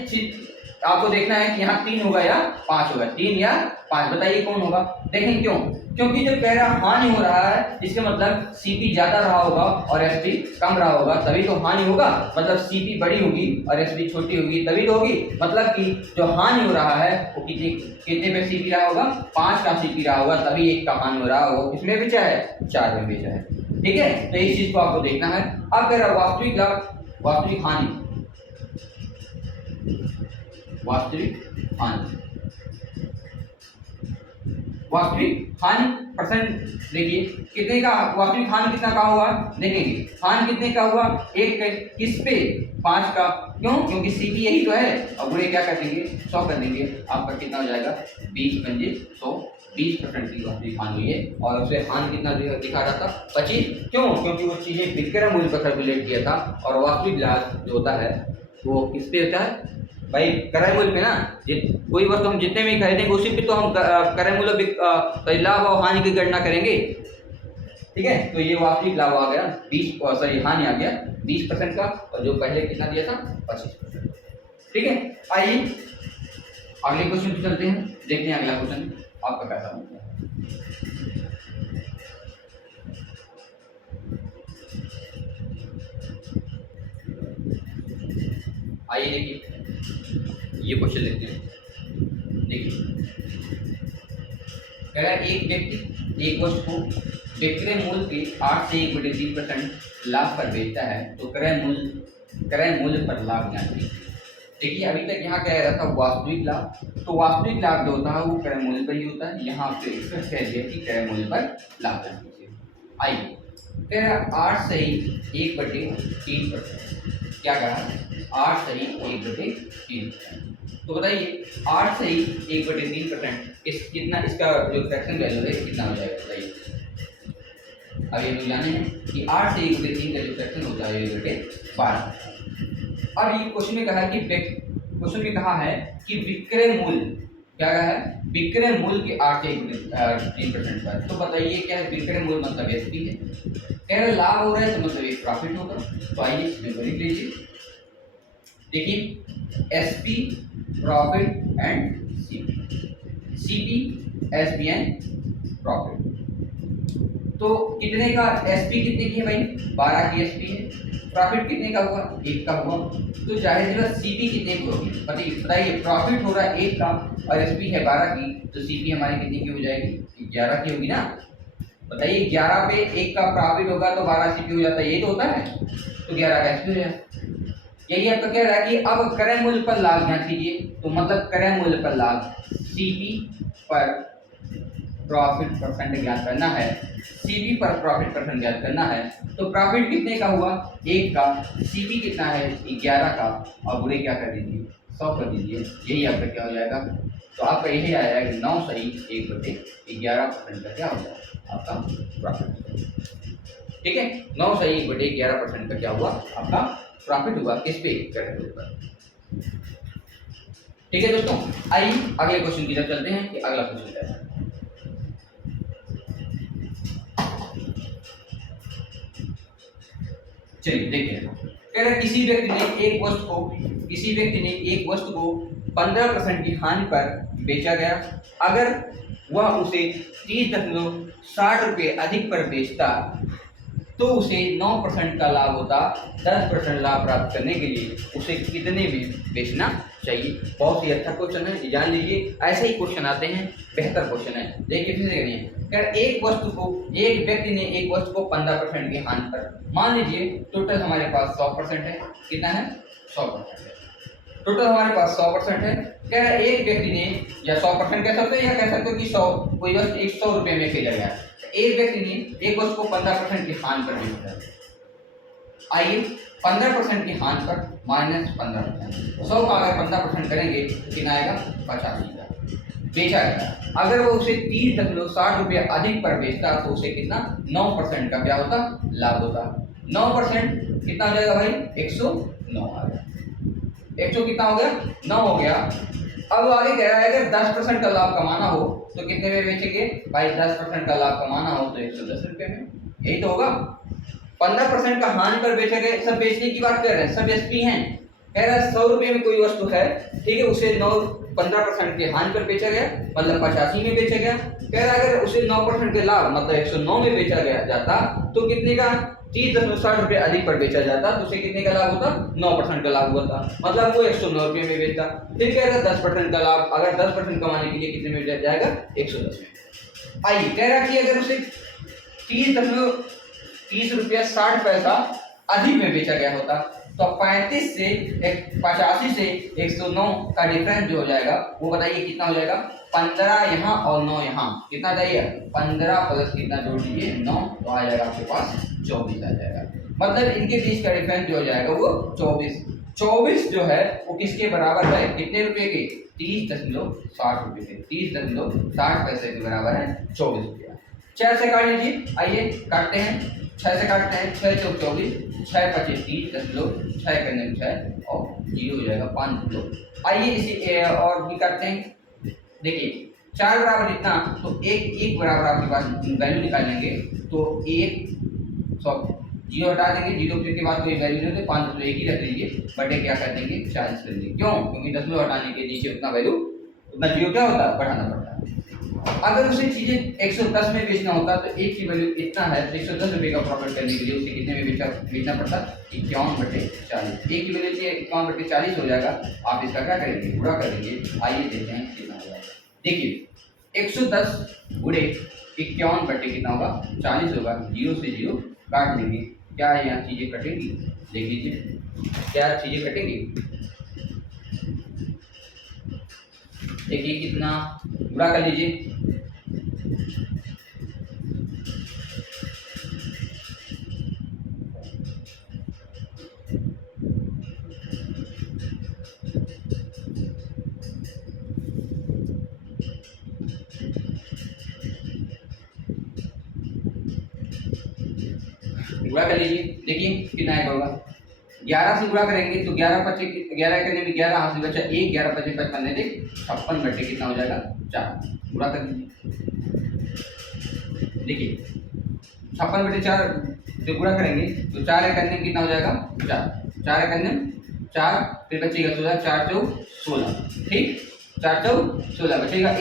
आपको देखना है कि यहाँ 3 होगा या 5 होगा, 3 या 5, बताइए कौन होगा। देखें क्यों, क्योंकि जब कह रहा हानि हो रहा है इसका मतलब सीपी ज्यादा रहा होगा और एसपी कम रहा होगा, तभी तो हानि होगा। मतलब सीपी बड़ी होगी और एसपी छोटी होगी तभी तो होगी। मतलब कि जो हानि हो रहा है वो कितने पे सीपी रहा होगा, 5 का सीपी रहा होगा, तभी 1 का हानि हो रहा होगा। किसमें बेचा है 4 में बेचा है। ठीक है, तो इस चीज को आपको देखना है। अब कह रहा वास्तविक लाभ, वास्तविक हानि, वास्तविक हानि, वास्तविक हानि परसेंट देखिए कितने का, वास्तविक हानि कितना का हुआ देखेंगे, हानि कितने का हुआ 1 का, किस पे 5 का। क्यों, क्योंकि सीपी यही तो है। अब बुरे क्या कर देंगे 100 कर देंगे, आपका कितना हो जाएगा 20 पंजे 100, 20% की वास्तविक हानि हुई है। और उसे हानि कितना दिखा रहा था 25, क्यों, क्योंकि वो चीजें विक्रय मूल्य पर कैलकुलेट किया था। और वास्तविक लाभ जो होता है वो किस पे होता है भाई, क्रय मूल्य पे ना। कोई वस्तु हम जितने में खरीदेंगे उसी पे तो हम क्रय मूल्य लाभ और हानि की गणना करेंगे। ठीक है, तो ये वास्तविक लाभ आ गया 20, सॉरी हानि आ गया 20% का, और जो पहले कितना दिया था 25%। ठीक है, आइए अगले क्वेश्चन पे चलते हैं, देखते हैं अगला क्वेश्चन आपका कैसा बनता है। आइए देखिए ये क्वेश्चन लेते हैं। देखिए कह रहा है एक व्यक्ति एक वस्तु को विक्रय मूल्य के 8 से 1/3% लाभ पर बेचता है तो क्रय मूल्य क्रय मूल्य पर लाभ ज्ञात कीजिए। देखिए अभी तक यहाँ क्या रहा था वास्तविक लाभ, तो वास्तविक लाभ जो होता है वो क्रय मूल्य पर ही होता है। यहाँ पे एक्सप्रेस कह दिया कि क्रय मूल्य पर लाभ ज्ञात कीजिए। आइए कह रहा 8 सही 1/3%। क्या कहा 8 सही 1/3%। तो बताइए 8 सही 1/3% इस कितना, इसका जो फ्रैक्शन वैल्यू है कितना हो जाएगा बताइए। अब ये लोग जाने हैं कि 8 से 1/3 का जो फ्रैक्शन होता है 1/12। अब ये क्वेश्चन में कहा है कि विक्रय मूल्य क्या कहा है, विक्रय मूल्य के 8 से 3% पर। तो बताइए क्या है विक्रय मूल्य, मतलब एसपी है। कह रहे लाभ हो रहा है तो मतलब एक प्रॉफिट होगा। तो आइए इसमें लिख लीजिए। देखिए SP profit and CP SP and profit. तो कितने का एसपी कितने की है भाई, 12 की एसपी है। प्रॉफिट कितने का हुआ, 1 का हुआ। तो जाहिर सी बात सीपी कितने की होगी बताइए। प्रॉफिट हो रहा है 1 का और एसपी है 12 की, तो सीपी हमारी कितनी की हो जाएगी, 11 की होगी ना। बताइए 11 पे 1 का प्रॉफिट होगा तो 12 सीपी हो जाता है, यही तो होता है। तो 11 का एसपी हो जाए। यही आपका कह रहा है कि अब क्रय मूल्य पर लाभ ज्ञात कीजिए। तो मतलब क्रय मूल्य पर लाभ सीपी पर प्रॉफिट परसेंट ज्ञात करना है, सीपी पर प्रॉफिट परसेंट ज्ञात करना है। तो प्रॉफिट कितने का हुआ, 1 का, सीपी कितना है 11 का, और बुरे क्या कर दीजिए 100 कर दीजिए। यही आपका क्या हो जाएगा, तो आपका यही आया है कि 9 सही 1/11% का क्या हो जाएगा आपका प्रॉफिट। ठीक है, 9 सही 1/11% का क्या हुआ आपका प्रॉफिट हुआ, किस पे, क्रय पर। ठीक है दोस्तों, आइए अगले क्वेश्चन की तरफ चलते हैं कि अगला क्वेश्चन क्या है। चलिए देखिए, कह रहे किसी व्यक्ति ने एक वस्तु को 15% की हानि पर बेचा गया। अगर वह उसे 30.60 रुपये अधिक पर बेचता तो उसे 9% का लाभ होता। 10% लाभ प्राप्त करने के लिए उसे कितने में बेचना चाहिए। बहुत ही अच्छा क्वेश्चन है, जान लीजिए। ऐसे ही क्वेश्चन आते हैं, बेहतर क्वेश्चन है। देखिए फिर से करिए, एक व्यक्ति ने एक वस्तु को 15% की हानि पर, मान लीजिए टोटल हमारे पास 100% है। कितना है, 100% है। टोटल हमारे पास 100% है। कह रहा है एक व्यक्ति ने, या 100% कह सकते हो, या कह सकते हो कि 100 कोई वस्तु 100 रुपये में खरीदा गया। एक व्यक्ति ने एक वस्तु को 15% की हानि पर बेचा है। आइए 15% की हानि पर माइनस 15%, 100 का अगर 15% करेंगे तो कितना आएगा, 85 का बेचा गया। अगर वो उसे 30.60 रुपये अधिक पर बेचता तो उसे कितना, 9% का क्या होता, लाभ होता। 9% कितना हो जाएगा भाई, 109 आ गया। 100 कितना हो गया, 9 हो गया। अब आगे कह रहा है अगर 10% का लाभ कमाना हो तो कितने में बेचेंगे भाई, 10% का लाभ कमाना हो तो 110 रुपये में, यही तो होगा। 15% का हानि पर बेचा गया, सब बेचने की बात कर रहे हैं, सब एसपी हैं। कह रहा है 100 रुपये में कोई वस्तु है, ठीक है, उसे 15% के हानि पर बेचा गया, मतलब 85 में बेचा गया। कह रहा है अगर उसे 9% के लाभ मतलब 109 में बेचा गया जाता तो कितने का, 30.60 रुपये अधिक पर बेचा जाता तो उसे कितने का लाभ होता, 9% का लाभ होता, मतलब वो 109 रुपये में बेचता। फिर कह रहा है 10% का लाभ, अगर 10% कमाने के लिए कितने में बेचा जाएगा, 110 में। आइए कह रहा कि अगर उसे 30 रुपया 60 पैसा अधिक में बेचा गया होता तो 85 से 109 का डिफरेंस जो हो जाएगा वो बताइए कितना हो जाएगा। 15 यहाँ और 9 यहाँ, कितना चाहिए, 15 प्लस कितना जोड़ दीजिए 9, तो आ जाएगा आपके पास 24 आ जाएगा। मतलब इनके बीच का डिफरेंस जो हो जाएगा वो 24 जो है वो किसके बराबर है, कितने रुपए के, 30.60 रुपये के, 30.60 पैसे के बराबर है 24 रुपया। 4 से काट लीजिए, आइए काटते हैं, 6 से काटते हैं, 6 चौक 24, 6 पच्चीस 30, 10 लोग 6 करने में 6 और 0 हो जाएगा 5 लोग। आइए इसी और भी करते हैं। देखिए 4 बराबर इतना, तो एक बराबर आपके पास वैल्यू निकालेंगे तो 0 हटा देंगे, 0 के बाद कोई वैल्यू नहीं होती, 5 एक ही रख लीजिए, बटे क्या कर देंगे 40 कर देंगे। क्यों, क्योंकि 10 हटाने के नीचे उतना वैल्यू, उतना 0 क्या होता है, बढ़ाना पड़ता है। अगर उसे चीजें 110 में बेचना होता तो एक की वैल्यू इतना है, तो 110 रुपये का प्रॉफिट करने के लिए उसे कितने में बेचना पड़ता, 51/40। एक की वैल्यू 51/40 हो जाएगा। आप इसका क्या करेंगे, पूरा करेंगे। आइए देखते हैं कितना हो जाएगा। देखिए 110 गुणे 51 बटे कितना होगा, 40 होगा। 0 से 0 काट देंगे, क्या यहाँ चीजें कटेंगी, देख लीजिए क्या चीजें कटेंगी। देखिए कितना बुरा कर लीजिए, गुणा कर लीजिए। देखिए कितना आएगा होगा, 11 से गुणा करेंगे तो 11 पच्चीस 11 करने में 11 हाथ से बचा 1, 11 पच्चीस 55 दे 56 बटे कितना हो जाएगा 4, गुणा कर लीजिए। देखिए 56 बटे 4 जो गुणा करेंगे तो 4 करने में कितना हो जाएगा 4, 4 करने में 4, फिर बचेगा 16, 4 चौ 16, ठीक 4 चौ 16 बचेगा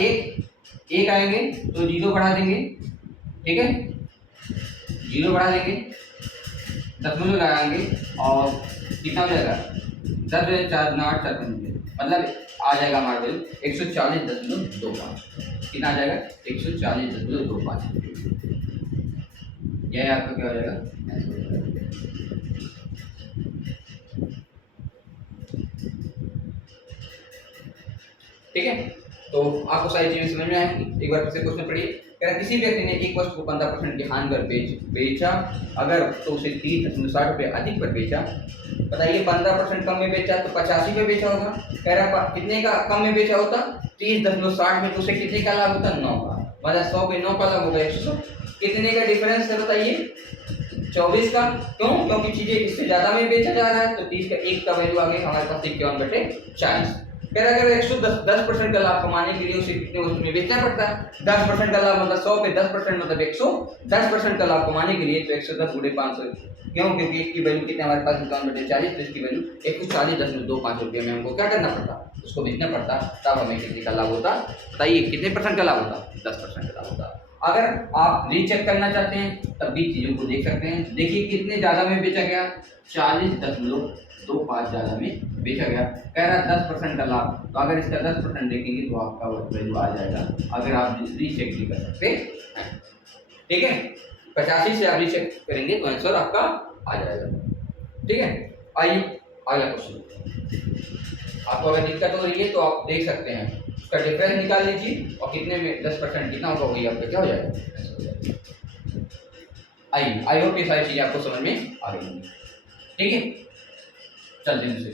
1 आएंगे तो 0 बढ़ा देंगे, ठीक है 0 बढ़ा देंगे, दशमलव लगाएंगे और कितना हो जाएगा 10 4 9 8 4 मतलब आ जाएगा हमारा वैल्यू 140.25, कितना आ जाएगा 140.25, यह आपका क्या हो जाएगा। ठीक है, तो आपको सारी चीजें समझ में आएंगी। एक बार फिर से क्वेश्चन पढ़िए, कह रहा किसी व्यक्ति ने एक वस्तु को 15% की हानि कर बेचा, अगर तो उसे 30.60 रुपये अधिक पर बेचा। बताइए 15% कम में बेचा तो 85 में बेचा होगा, कह रहा कितने का कम में बेचा होता 30.60 में, तो उसे कितने का लाभ होता 9 का, मतलब 100 पे 9 का लाभ होगा 100, कितने का डिफरेंस है बताइए 24 का। क्यों, क्योंकि चीजें इससे ज्यादा में बेचा जा रहा है तो 30 का 1 का वैल्यू आ गया हमारे पास 51/40। कह रहा अगर 110% का लाभ कमाने के लिए उसे कितने वस्तु में बेचना पड़ता है, 10% का लाभ मतलब 100 पे 10% मतलब 110% का लाभ कमाने के लिए तो 110 गुणे 500, क्यों, क्योंकि एक की वैल्यू कितने हमारे पास 51/40, तो इसकी वैल्यू 140.25 रुपये में हमको क्या करना पड़ता, उसको बेचना पड़ता, तब हमें कितने का लाभ होता, बताइए कितने परसेंट का लाभ होता, 10% का लाभ होता। अगर आप रीचेक करना चाहते हैं तब भी चीजों को देख सकते हैं। देखिए कितने ज्यादा में बेचा गया 40.25 ज्यादा में बेचा गया, कह रहा 10% का लाभ, तो अगर इसका 10% देखेंगे तो आपका वैल्यू आ जाएगा, अगर आप रीचेक भी कर सकते हैं, ठीक है 85 से आप रीचेक करेंगे तो आंसर आपका आ जाएगा, ठीक है। आइए अगला क्वेश्चन, आपको अगर दिक्कत हो रही है तो आप देख सकते हैं, उसका डिफरेंस निकाल लीजिए और कितने में 10% कितना होगा वही आपका क्या हो जाएगा। आइए आई होप ये सारी चीजें आपको समझ में आ गई होंगी, ठीक है। चलते हैं दूसरे,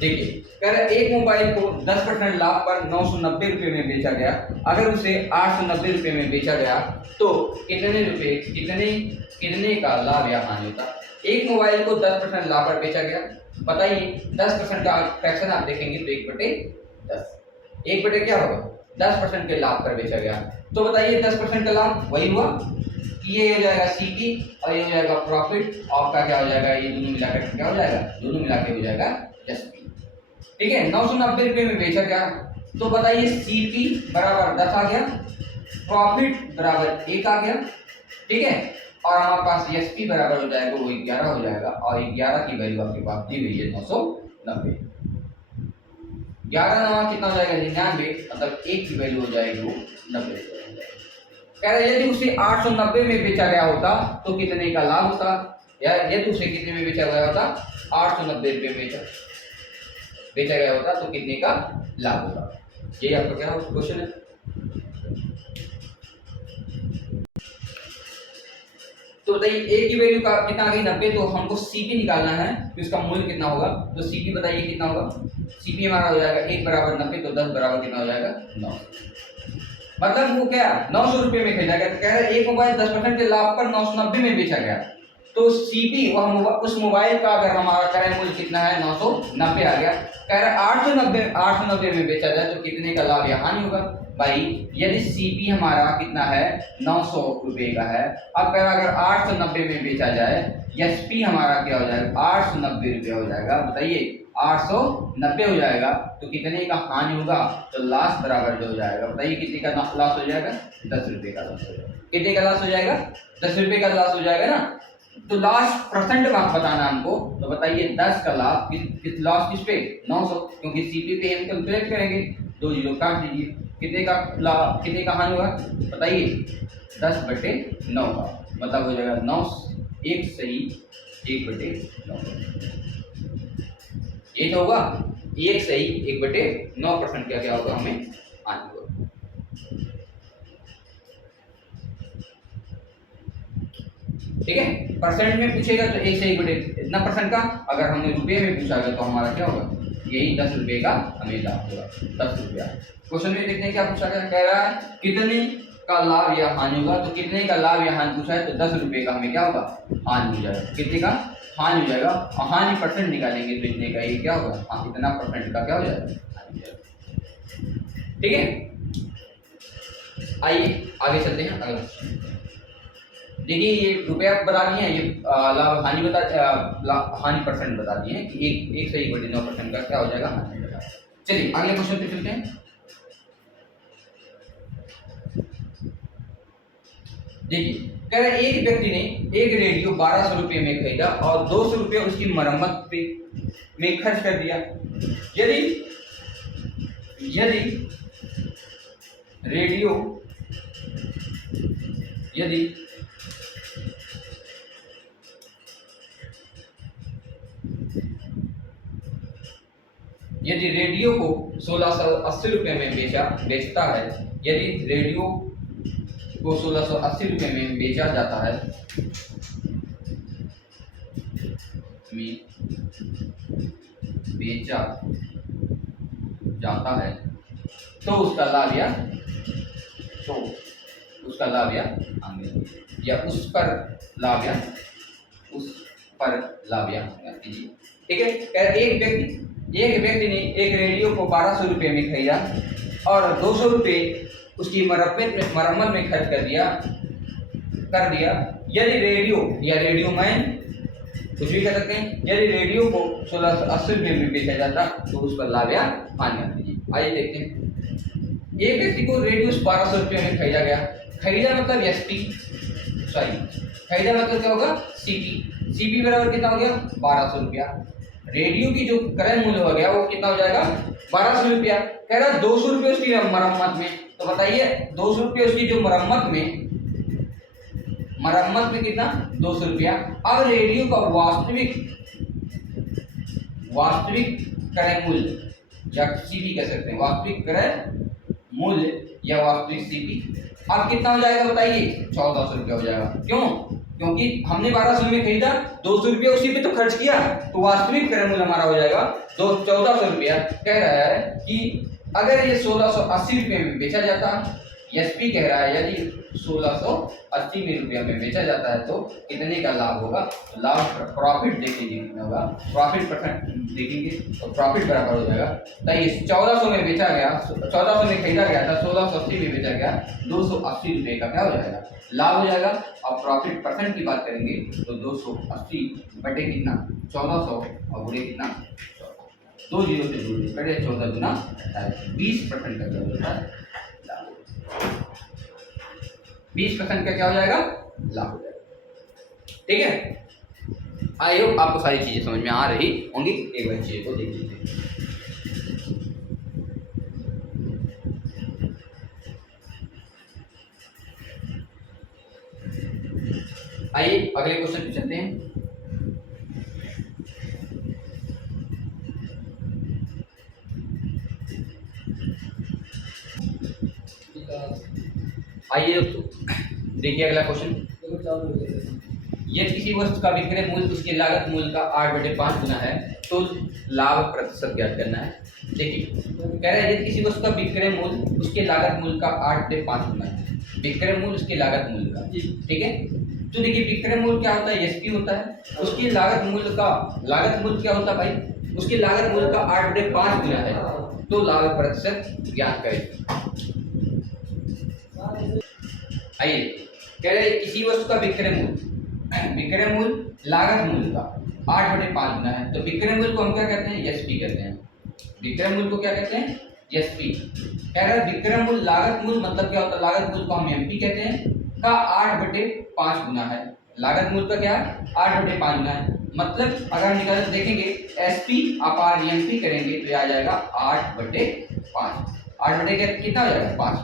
देखिए कह रहा है एक मोबाइल को 10% लाभ पर 990 रुपये में बेचा गया, अगर उसे 890 रुपये में बेचा गया तो कितने रुपए कितने का लाभ या हानि होता। एक मोबाइल को 10% लाभ पर बेचा गया, बताइए 10% का फ्रैक्शन आप देखेंगे तो 1/10, 1 क्या होगा 10% के लाभ पर बेचा गया, तो बताइए 10% का लाभ वही हुआ, ये हो जाएगा सीपी और ये हो जाएगा प्रॉफिट, आपका क्या हो जाएगा, ये दोनों मिलाकर क्या हो जाएगा, दोनों मिला के हो जाएगा एसपी, ठीक है। 990 रुपये में बेचा गया, तो बताइए सीपी बराबर 10 आ गया, प्रॉफिट बराबर 1 आ गया, ठीक है, और हमारे पास एसपी बराबर हो जाएगा वो 11 हो जाएगा, और 11 की वैल्यू आपके पास दी हुई है 990, 11 9 कितना हो जाएगा 99, मतलब 1 की वैल्यू हो जाएगी वो 90। कह रहे यदि उसे 890 में बेचा गया होता तो कितने का लाभ होता, या यदि उसे कितने में बेचा गया होता 890 रुपये में बेचा गया होता तो कितने का लाभ होता, ये आपका क्या क्वेश्चन है। तो बताइए ए की वैल्यू का कितना आ गई 90, तो हमको सीपी निकालना है कि उसका मूल्य कितना होगा, तो सीपी बताइए कितना होगा, सीपी हमारा हो जाएगा 1 बराबर 90, तो 10 बराबर कितना हो जाएगा 9, मतलब वो क्या 900 रुपये में खरीदा गया, तो कह रहे एक मोबाइल 10% के लाभ पर 990 में बेचा गया, तो सीपी वह उस मोबाइल का अगर हमारा क्रय मूल्य कितना है 990 आ गया, कह रहे 890 में बेचा जाए तो कितने का लाभ या हानि होगा। भाई यदि सीपी हमारा कितना है 900 रुपये का है, अब कह रहा अगर 890 में बेचा जाए, एसपी हमारा क्या हो जाएगा 890 रुपये हो जाएगा, बताइए 890 हो जाएगा तो कितने का हानि होगा, तो लॉस बराबर जो हो जाएगा, बताइए कितने का लॉस हो जाएगा 10 रुपये का लॉस हो जाएगा, कितने का लॉस हो जाएगा 10 रुपये का लॉस हो जाएगा ना, तो लॉस परसेंट बताना हमको, तो बताइए 10 का लाभ किस लॉस किस पे 900, क्योंकि सीपी पे हम कैलकुलेट करेंगे 2 जीरो काट दीजिए, कितने का हानि होगा बताइए, 10/9 का, मतलब हो जाएगा 9 1 सही 1/9। ये तो होगा 1 सही 1/9% क्या होगा हमें हानि होगा। ठीक है, परसेंट में पूछेगा तो 1 से 1 इतना परसेंट का, अगर हमने रुपये में पूछा गया तो हमारा क्या होगा, यही 10 रुपये का हमें लाभ होगा, 10 रुपया। क्वेश्चन में देखते हैं क्या पूछा गया, कह रहा है कितने का लाभ या हानि होगा, तो कितने का लाभ या हानि पूछा है तो 10 रुपये का हमें क्या होगा हानि हो जाएगा, कितने का हानि हो जाएगा, और हानि परसेंट निकालेंगे तो इतने का ये क्या होगा, हाँ इतना परसेंट का क्या हो जाएगा हानि हो जाएगा। ठीक है, आइए आगे चलते हैं अगला। देखिए ये रुपया बता दिए हैं, ये लाभ हानि हानि परसेंट बता दिए हैं कि 1 से 1/9% का क्या हो जाएगा हानि हो जाएगा। चलिए अगले क्वेश्चन पे चलते हैं। देखिए कह रहा है एक व्यक्ति ने एक रेडियो 1200 रुपये में खरीदा और 200 रुपये उसकी मरम्मत पे में खर्च कर दिया। यदि रेडियो यदि रेडियो को 1680 रुपये में बेचता है, यदि रेडियो को 1680 रुपये में बेचा जाता है तो उसका लाभ या उस पर लाभ या कीजिए। ठीक है, एक व्यक्ति ने एक रेडियो को 1200 रुपये में खरीदा और 200 रुपये उसकी मरम्मत में खर्च कर दिया। यदि रेडियो मैन कुछ भी कर सकते हैं, यदि रेडियो को 1680 रुपये में बेचा जाता तो उस पर लाभ या हानि कीजिए। आइए देखते हैं, एक व्यक्ति को रेडियो 1200 रुपये में खरीदा गया। खरीदा मतलब खरीदा मतलब क्या होगा, सीपी बराबर कितना हो गया 1200 रुपया। रेडियो की जो क्रय मूल्य हो गया वो कितना हो जाएगा 1200 रुपया। कह रहा 200 रुपये उसकी मरम्मत में, तो बताइए 200 रुपये उसकी जो मरम्मत में कितना 200 रुपया। अब रेडियो का वास्तविक क्रय मूल्य या सीपी कह सकते हैं, वास्तविक क्रय मूल्य या वास्तविक सीपी अब कितना हो जाएगा बताइए 1400 रुपया हो जाएगा। क्यों? क्योंकि हमने 1200 में खरीदा, 200 रुपया उसी पे तो खर्च किया, तो वास्तविक क्रय मूल्य हमारा हो जाएगा 1400 रुपया। कह रहा है कि अगर ये 1680 रुपये में बेचा जाता, एसपी कह रहा है यदि 1680 रुपया में बेचा जाता है तो कितने का लाभ होगा। लाभ प्रॉफिट देखेंगे कितना होगा, प्रॉफिट परसेंट देखेंगे तो प्रॉफिट बराबर हो जाएगा। तो ये 1400 में बेचा गया, 1400 में खरीदा गया था, 1680 में बेचा गया, 280 रुपये का क्या हो जाएगा लाभ हो जाएगा। और प्रॉफिट परसेंट की बात करेंगे तो 280 बटे कितना 1400 और बुरे कितना 2 जीरो से दूर कटे 14 गुना 20% का क्या हो जाता है 20% का क्या हो जाएगा लाभ हो जाएगा। ठीक है, आई होप आपको सारी चीजें समझ में आ रही होंगी। एक बार चीजें को देख लीजिए। आइए अगले क्वेश्चन पे चलते हैं। आइए देखिए अगला क्वेश्चन, यदि किसी वस्तु का विक्रय मूल्य उसके लागत मूल्य का 8/5 गुना है तो लाभ प्रतिशत ज्ञात करना है। देखिए कह रहा है यदि किसी वस्तु का विक्रय मूल्य उसके लागत मूल्य का 8/5 गुना है, विक्रय मूल्य उसके लागत मूल्य का। ठीक है, तो देखिए विक्रय मूल्य क्या होता है एसपी होता है, उसकी लागत मूल्य क्या होता है भाई, उसकी लागत मूल्य का 8/5 गुना है, तो लाभ प्रतिशत ज्ञात करें। आइए कह रहे किसी वस्तु का विक्रय मूल्य लागत मूल्य का 8/5 गुना है, तो विक्रय मूल्य को हम क्या कहते हैं एसपी कहते हैं। विक्रय मूल्य को क्या कहते हैं एसपी। कह रहा है विक्रय मूल्य लागत मूल्य मतलब क्या होता है, लागत मूल्य को हम एमपी कहते हैं, का 8/5 गुना है। लागत मूल्य का क्या है 8/5 गुना है, मतलब अगर निकाल देखेंगे एसपी अपार एमपी करेंगे तो आ जाएगा 8/5। कितना हो जाएगा 5।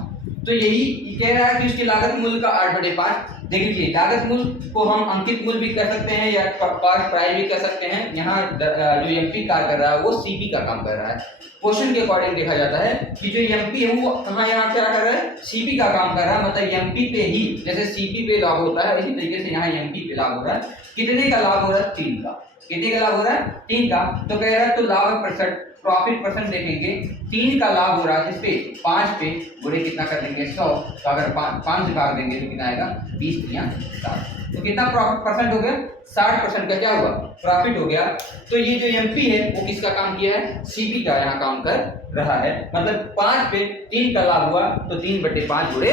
तो यही कह रहा है कि उसकी लागत मूल्य का 8/5। देखिए लागत मूल्य को हम अंकित मूल्य भी कह सकते हैं या कॉस्ट प्राइस भी कह सकते हैं। यहाँ जो एमपी कार्य कर रहा है वो सीपी का काम कर रहा है। क्वेश्चन के अकॉर्डिंग देखा जाता है कि जो एमपी है वो कहाँ यहाँ क्या कर रहा है, सीपी का काम कर रहा है। मतलब एमपी पे ही, जैसे सीपी पे लाभ होता है इसी तरीके से यहाँ एमपी पे लाभ हो रहा है। कितने का लाभ हो रहा है, 3 का। कितने का लाभ हो रहा है, 3 का। तो कह रहा है तो लाभ परसेंट, प्रॉफिट परसेंट देखेंगे, 3 का लाभ हो रहा है इस पे 5 पे गुणे कितना कर देंगे 100। तो अगर 5 से भाग देंगे तो कितना आएगा 20 या 60। तो कितना प्रॉफिट परसेंट हो गया, 60% का क्या हुआ, प्रॉफिट हो गया। तो ये जो एमपी है वो किसका काम किया है, सीपी का यहाँ काम कर रहा है। मतलब 5 पे 3 का लाभ हुआ तो 3/5 गुणे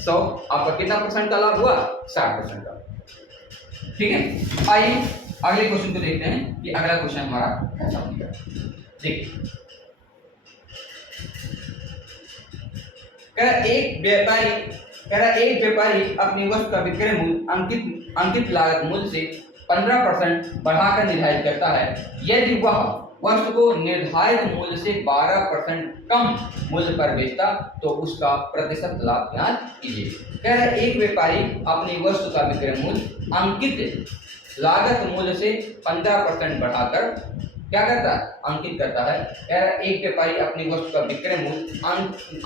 100, आपका कितना परसेंट का लाभ हुआ, 60% का। ठीक है, आइए अगले क्वेश्चन को देखते हैं कि अगला क्वेश्चन हमारा कैसा होगा। देखिए एक व्यापारी अपनी वस्तु का विक्रय मूल्य अंकित लागत मूल्य से 15% बढ़ाकर निर्धारित करता है। यदि वह वस्तु को निर्धारित मूल्य से 12% कम मूल्य पर बेचता तो उसका प्रतिशत लाभ ज्ञात कीजिए। कह रहा है एक व्यापारी अपनी वस्तु का विक्रय मूल्य अंकित लागत मूल्य से 15% बढ़ाकर क्या करता है, अंकित करता है। कह रहा है एक व्यापारी अपनी वस्तु का विक्रय मूल्य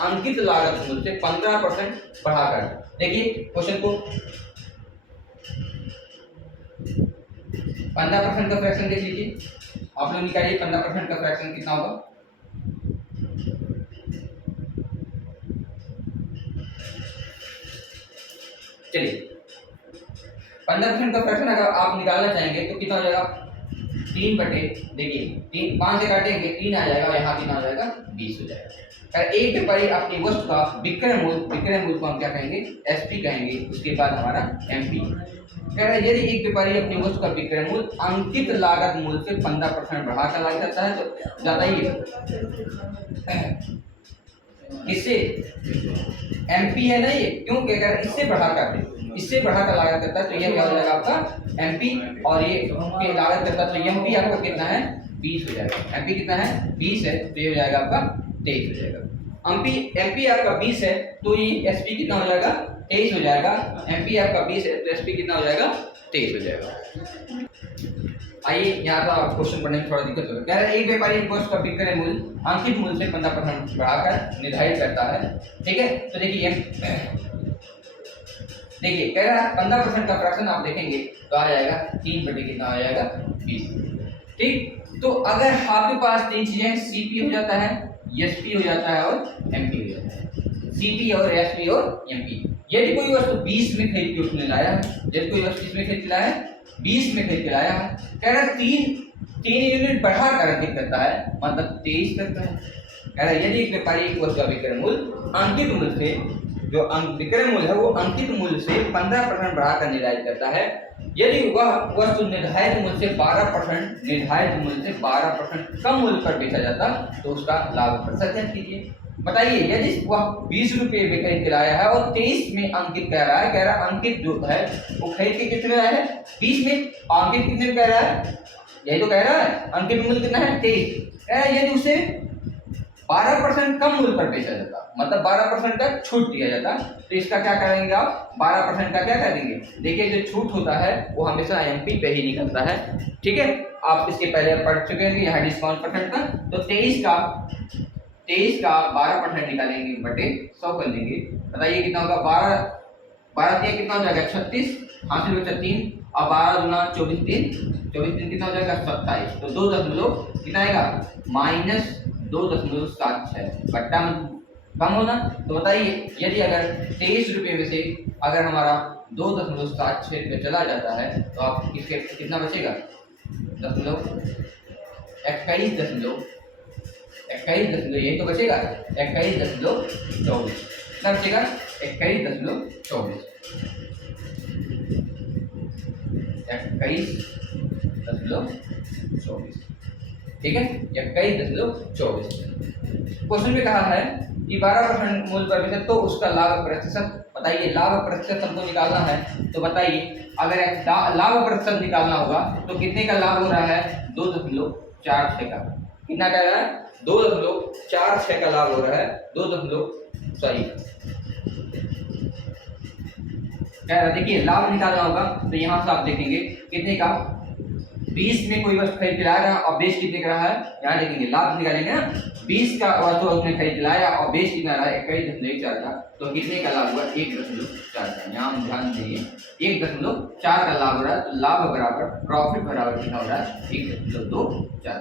अंकित लागत मूल्य से 15% बढ़ाकर। देखिए क्वेश्चन को 15% का फ्रैक्शन देख लीजिए, आप लोग निकालिए 15% का फ्रैक्शन कितना होगा। चलिए 15% का फ्रैक्शन अगर आप निकालना चाहेंगे तो कितना हो जाएगा, 3 बटे, देखिए 3 5 से काटेंगे 3 आ जाएगा, यहाँ कितना हो जाएगा 20 हो जाएगा। एक व्यापारी अपनी वस्तु का विक्रय मूल्य को हम क्या कहेंगे, एसपी कहेंगे। उसके बाद हमारा एमपी। कह रहा है यदि एक व्यापारी अपनी वस्तु का विक्रय मूल्य अंकित लागत मूल्य से 15% बढ़ाकर ला जाता है तो ज्यादा ही इससे एमपी है ना, ये क्यों कह रहा है इससे बढ़ाकर लागत करता है तो ये क्या हो जाएगा आपका एमपी, और ये लागत करता है तो एमपी आपका कितना है 20 हो जाएगा। एमपी कितना है 20 है तो ये हो जाएगा आपका 23 हो जाएगा। एमपी आपका 20 है तो ये एसपी कितना हो जाएगा 23 हो जाएगा। एमपी आपका 20 है तो एसपी कितना हो जाएगा 23 हो जाएगा। आइए यहाँ का क्वेश्चन पढ़ने में थोड़ा दिक्कत होगा। कह रहा है एक व्यापारी वस्तु का विक्रय मूल्य अंकित मूल्य से 15% बढ़ाकर निर्धारित करता है। ठीक है, तो देखिए कह रहा है 15% का फ्रैक्शन आप देखेंगे तो आ जाएगा 3 बटे कितना आ जाएगा 20। ठीक, तो अगर आपके पास 3 चीजें सीपी हो जाता है, एसपी हो जाता है और एमपी हो जाता है। सीपी और एसपी और एमपी। यदि कोई वस्तु 20 में खरीद के उसने लाया है, यदि कोई वस्तु इसमें खरीद के लाया है 20 में खरीद के लाया है, कह रहा है 3 यूनिट बढ़ाकर अंकित करता है, मतलब 23 करता है। कह रहा है यदि एक व्यापारी एक वस्तु का विक्रय मूल्य अंकित मूल्य से, जो विक्रय मूल्य है वो अंकित मूल्य से 15% बढ़ाकर निर्धारित करता है, यदि वह वस्तु निर्धारित मूल्य से 12% कम मूल्य पर बेचा जाता तो उसका लाभ प्रतिशत ज्ञात कीजिए। बताइए यदि वह 20 रुपये में खरीद के लाया है और 23 में अंकित कह रहा है, अंकित जो है वो खरीद के कितने लाया है 20 में, अंकित कितने में कह रहा है, यही तो कह रहा है अंकित मूल्य कितना है 23। यदि उसे 12% कम मूल्य पर बेचा जाता, मतलब 12% का छूट दिया जाता, तो इसका क्या करेंगे आप 12% का क्या कर देंगे। देखिए जो छूट होता है वो हमेशा एमपी पे ही निकलता है। ठीक है, आप इसके पहले पढ़ चुके हैं यहाँ डिस्काउंट परसेंट का, तो 23 का 12% निकालेंगे बटे 100 कर लेंगे। बताइए कितना होगा, 12 कितना हो जाएगा 36, हासिल बचा 3 और 12 गुना 24 3 कितना हो जाएगा 27। तो 2 दशमलव कितना आएगा -2.76 बट्टा में कम होना। तो बताइए यदि अगर 23 रुपये में से अगर हमारा 2.76 रुपये चला जाता है तो आप इसके कितना बचेगा 21 यही तो बचेगा 21.24 कितना बचेगा 21.24 ठीक है 21.24। क्वेश्चन में कहा है कि 12% मूल्य पर बेचे तो उसका लाभ प्रतिशत। बताइए लाभ प्रतिशत हमको निकालना है, तो बताइए अगर लाभ प्रतिशत निकालना होगा तो कितने का लाभ हो रहा है 2.46 का। कितना कह रहा है 2.46 का लाभ हो रहा है, 2 देखिए लाभ निकालना होगा तो यहाँ से आप देखेंगे कितने का, 20 में कोई वस्तु खरीद लाया रहा और बेच कितने का रहा है, यहाँ देखेंगे लाभ निकालेंगे ना, 20 का वस्तु उसने खरीद लाया और बेच कितना रहा है, 21.1 का, तो कितने का लाभ हुआ, 1.4 का। यहाँ हम ध्यान देंगे 1.4 का लाभ हो रहा है, तो लाभ बराबर प्रॉफिट बराबर कितना हो रहा है, 1.24 का।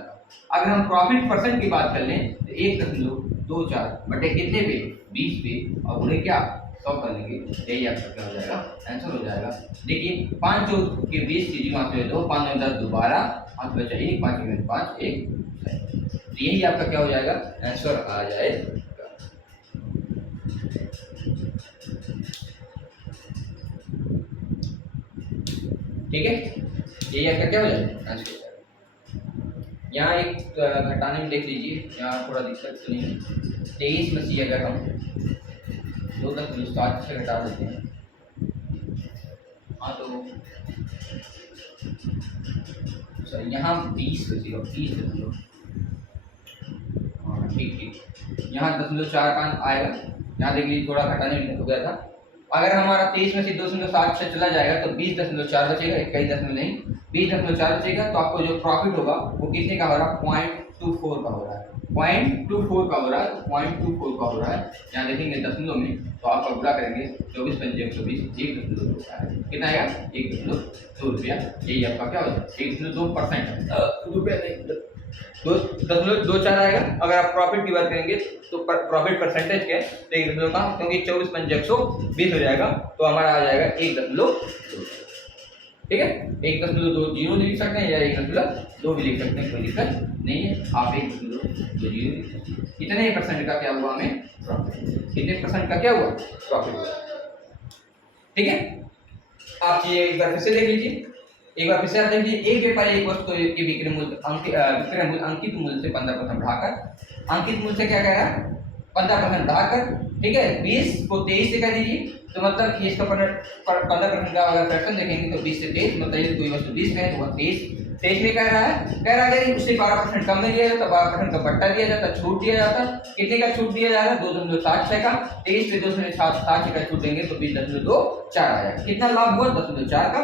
अगर हम प्रॉफिट परसेंट की बात कर लें तो 1.24 बटे कितने पे, 20 पे, और उन्हें क्या 100 कर लेंगे, यही आपका क्या हो जाएगा, आंसर हो जाएगा। देखिए 5 जो के 20 चीजें वहां पे 2 5 10 दोबारा हाथ बचा 1 5 में 5 1, तो यही आपका क्या हो जाएगा, आंसर आ जाएगा। ठीक है, यही आपका क्या हो जाएगा, आंसर। यहाँ एक घटाने में देख लीजिए, यहाँ थोड़ा दिक्कत तो नहीं है, 23 में से अगर हम 2.7 से घटा देते हैं, हाँ तो सॉरी यहाँ 20 बची और 30 बची, हाँ ठीक, यहाँ 0.4 का आएगा। यहाँ देख लीजिए थोड़ा घटाने में हो गया था। अगर हमारा 23 में से 2.7 से चला जाएगा तो 20.4 बचेगा, 21 नहीं 20.4 बचेगा, तो आपको जो प्रॉफिट होगा वो कितने का हो रहा है, 0.24 का हो रहा है, 0.24 का हो रहा है, 0.24 का हो रहा है। यहाँ देखेंगे दशमलव में तो आप गुणा करेंगे 24 5 120, 1.2 कितना आएगा, 1.2 रुपया। यही आपका क्या होगा, 1.2% रुपया नहीं 2.24 आएगा। अगर आप प्रॉफिट की बात करेंगे तो प्रॉफिट परसेंटेज क्या है, तो 1 का, क्योंकि 24 5 120 हो जाएगा तो हमारा आ जाएगा 1.2। ठीक है, 1.20 लिख सकते हैं या 1.2 भी लिख सकते हैं, कोई दिक्कत नहीं है। आप 1.20 कितने परसेंट का क्या हुआ हमें प्रॉफिट, कितने परसेंट का क्या हुआ प्रॉफिट। ठीक है, आप ये एक बार फिर से देख लीजिए, एक बार फिर से आप देख लीजिए, एक व्यापारी एक वस्तु की विक्रय मूल्य अंकित मूल्य से 15% बढ़ाकर, अंकित मूल्य से क्या कह रहा है 15% बढ़ाकर, ठीक है 20 को 23 से कर दीजिए, तो मतलब कि इसका 15% का अगर फ्रैक्शन देखेंगे तो 20 से 23, मतलब यदि कोई वस्तु 20 का है तो वह 23 में कह रहा है कि उससे 12% कम में दिया जाता, 12% का बट्टा दिया जाता, छूट दिया जाता, कितने का छूट दिया जा रहा है 2.76 का, 23 पे 2.76 का छूट देंगे तो 20.24 आ जाएगा। कितना लाभ हुआ 10.4 का,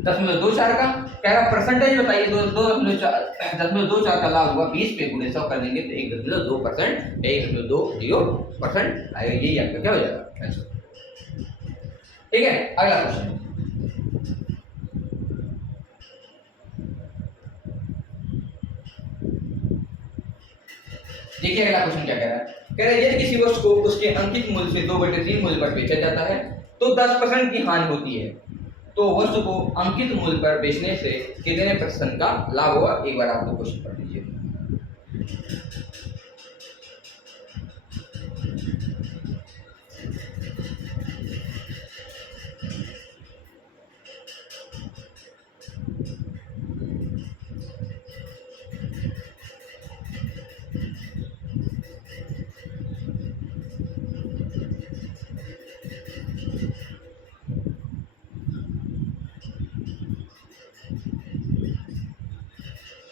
10.24 का। कह रहा परसेंटेज बताइए, 10.24 का लाभ हुआ, 20 पे गुणे 100 कर देंगे तो 1.2%, 1.20% आएगा। यही आपका क्या हो जाएगा आंसर। ठीक है, अगला क्वेश्चन देखिए, अगला क्वेश्चन क्या कह रहा है, कह रहा है यदि किसी वस्तु को उसके अंकित मूल्य से 2/3 मूल्य पर बेचा जाता है तो 10% की हानि होती है, तो वस्तु को अंकित मूल्य पर बेचने से कितने % का लाभ होगा। एक बार आप क्वेश्चन पढ़ लीजिए।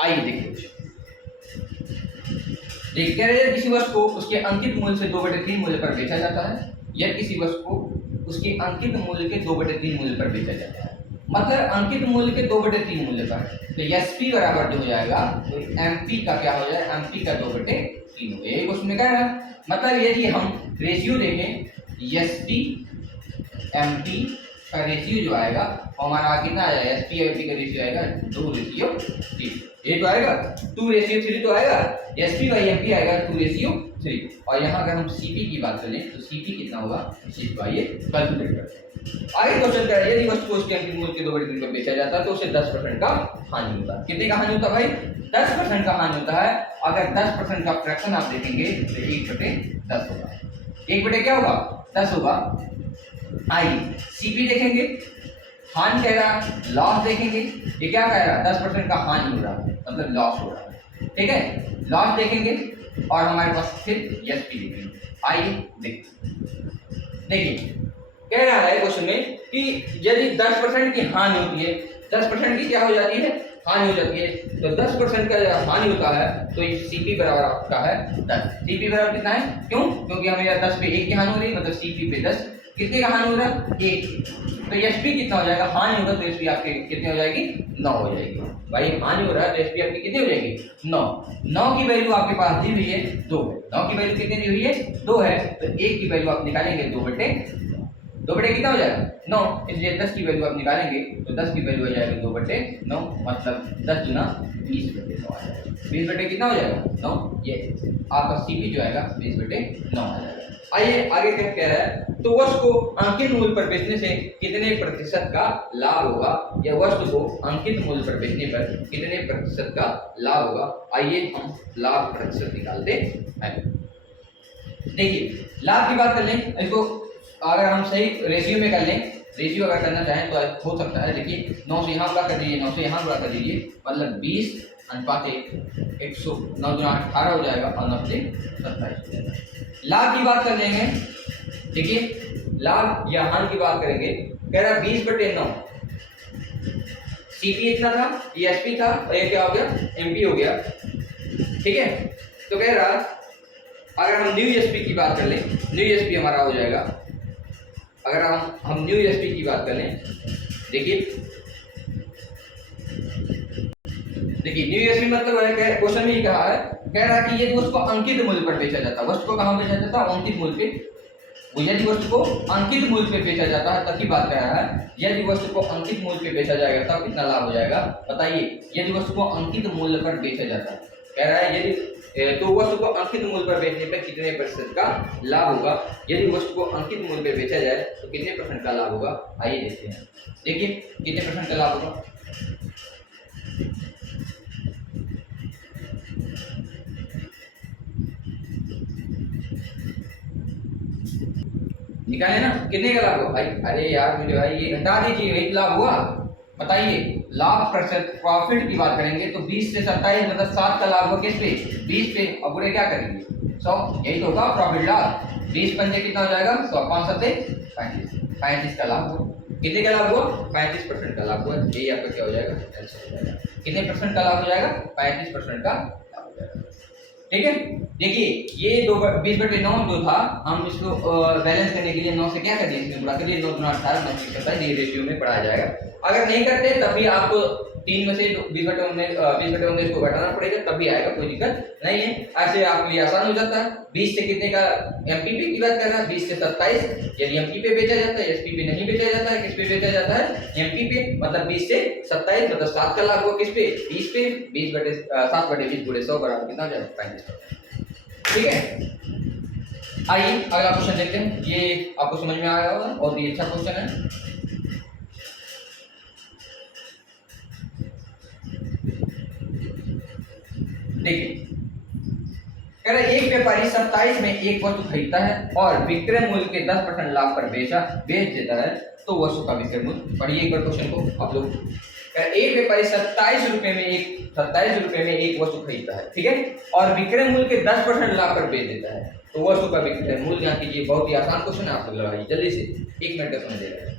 आइए देखिए, कह रहे हैं किसी वस्तु को उसके अंकित मूल्य से 2/3 मूल्य पर बेचा जाता है, या किसी वस्तु को उसके अंकित मूल्य के 2/3 मूल्य पर बेचा जाता है, मतलब अंकित मूल्य के 2/3 मूल्य पर, तो एसपी बराबर जो हो जाएगा तो एमपी का क्या हो जाएगा, एमपी का 2/3 हो गया। यही क्वेश्चन में कह रहा है, मतलब यदि हम रेशियो देखें एसपी एमपी का रेशियो जो आएगा हमारा कितना आ जाएगा, एसपी एमपी का रेशियो आएगा 2:3, ये तो आएगा 2:3 तो आएगा, एसपी बाई एमपी आएगा 2:3। और यहाँ अगर हम सीपी की बात करें तो सीपी कितना होगा, सीपी का ये कैलकुलेट करते हैं। आगे क्वेश्चन क्या है, यदि वस्तु को उसके अंकित मूल्य के 2/3 पर बेचा जाता है तो उसे 10% का हानि होता है। कितने का हानि होता है भाई, 10% का हानि होता है। अगर 10% का फ्रैक्शन आप देखेंगे तो 1/10 होगा, 1 क्या होगा 10 होगा। आइए सीपी देखेंगे, हानि कह रहा है, लॉस देखेंगे, ये क्या कह रहा है 10% का हानि हो रहा है, मतलब लॉस हो रहा है। ठीक है, लॉस देखेंगे और हमारे पास फिर एसपी देखेंगे। आइए देखिए कह रहा है क्वेश्चन में कि यदि 10% की हानि होती है 10% की क्या हो जाती है, हानि हो जाती है। तो 10% का जब हानि होता है तो सीपी बराबर आपका है 10। सीपी बराबर कितना है, क्यों, क्योंकि हमें 10 पे 1 की हानि हो रही है, मतलब सीपी पे 10 कितने का हानि हो रहा है, 1। तो एसपी कितना हो जाएगा, हानि होगा तो एसपी आपकी कितनी हो जाएगी, 9 हो जाएगी। भाई हानि हो रहा है तो एसपी आपकी कितनी हो जाएगी, 9। 9 की वैल्यू आपके पास दी हुई है 2 है। 9 की वैल्यू कितनी दी हुई है, 2 है। तो 1 की वैल्यू आप निकालेंगे 2/2 कितना हो जाएगा, 9। इसलिए 10 की वैल्यू आप निकालेंगे तो 10 की वैल्यू हो जाएगी 2/9, मतलब 10 गुना 20/9 आ जाएगा। 20 कितना हो जाएगा, 9। ये आपका सीपी जो आएगा 20/9 आ जाएगा। आइए आगे क्या कह रहा है, तो वस्तु को अंकित मूल्य पर बेचने से कितने प्रतिशत का लाभ होगा, या वस्तु को अंकित मूल्य पर बेचने पर कितने प्रतिशत का लाभ होगा। आइए हम लाभ प्रतिशत निकालते हैं। देखिए लाभ की बात कर लें, इसको अगर हम सही रेशियो में कर लें, रेशियो अगर करना चाहें तो हो सकता है। देखिए 9 से यहाँ गुणा कर दीजिए, 9 से यहाँ गुणा कर दीजिए, मतलब 20/1, 100, 9 गुना 18 हो जाएगा और 9 से 27 हो जाएगा। लाभ की बात कर लेंगे, देखिए लाभ या हानि की बात करेंगे, कह रहा है 20/9, सीपी इतना था, ये एसपी था और ये क्या हो गया, एमपी हो गया, ठीक है। तो कह रहा अगर हम न्यू एसपी की बात कर लें, न्यू एसपी हमारा हो जाएगा, अगर हम न्यू एसपी की बात कर लें, देखिए न्यू एसपी मतलब है, क्वेश्चन में ही कहा है, कह रहा है कि यदि वस्तु को अंकित मूल्य पर बेचा जाता है, वस्तु को कहां बेचा जाता है, अंकित मूल्य पे। यदि वस्तु को अंकित मूल्य पे बेचा जाता है तब की बात कर रहा है, यदि वस्तु को अंकित मूल्य पे बेचा जाएगा तब कितना लाभ हो जाएगा, बताइए। यदि वस्तु को अंकित मूल्य पर बेचा जाता है, कह रहा है यदि तो वस्तु को अंकित मूल्य पर बेचने पर कितने प्रतिशत का लाभ होगा। यदि वस्तु को अंकित मूल्य पर बेचा जाए तो कितने % का लाभ होगा, आइए देखते हैं। देखिए कितने % का लाभ होगा, निकाले ना, कितने का लाभ होगा भाई, अरे यार मेरे भाई ये घटा दीजिए, वही लाभ हुआ। बताइए लाभ प्रतिशत, प्रॉफिट की बात करेंगे तो 20 से 27 मतलब 7 का लाभ होगा, किस पे, 20 पे। अब पूरे क्या करेंगे, 100, यही तो होगा प्रॉफिट लाभ। 20 पंजे कितना हो जाएगा, 100, 5 7 35 का लाभ हुआ। कितने का लाभ हुआ, 35% का लाभ हुआ। यही आपका क्या हो जाएगा, आंसर हो जाएगा। कितने % का लाभ हो जाएगा, 35% का लाभ हो जाएगा, ठीक है। देखिए ये 20/9 जो था, हम इसको बैलेंस करने के लिए 9 से क्या कर दिए, इसमें गुणा कर दिए, 9 गुना 18, 9 की 27, ये रेशियो में पढ़ाया जाएगा। अगर नहीं करते तब भी आपको 3 में से 20/19 को घटाना पड़ेगा, तब भी आएगा, कोई दिक्कत नहीं है। ऐसे आपके लिए आसान हो जाता है। 20 से कितने का, एमपीपी की बात कर रहा है, 20 से 27, यदि एमपी पे बेचा जाता है, एसपी पे नहीं बेचा जाता है, किस पे बेचा जाता है, एमपी पे, मतलब 20 से 27 मतलब 7 का लाभ हुआ, किस पे, 20 पे। 7/20 गुणे 100 बराबर कितना हो जाएगा, 35%, ठीक है। आइए अगला क्वेश्चन देखते हैं, ये आपको समझ में आया होगा और ये अच्छा क्वेश्चन है। देखिए कह रहे एक व्यापारी 27 में एक वस्तु खरीदता है और विक्रय मूल्य के 10% लाभ पर बेच देता है, तो वस्तु का विक्रय मूल्य, पढ़िए एक बार क्वेश्चन को आप लोग। एक व्यापारी 27 रुपए में एक वस्तु खरीदता है, ठीक है, और विक्रय मूल्य के 10% लाभ पर बेच देता है, तो वस्तु का विक्रय मूल्य यहाँ कीजिए। बहुत ही आसान क्वेश्चन है, आप लोग लगाइए जल्दी से, 1 मिनट का समय दे रहे हैं।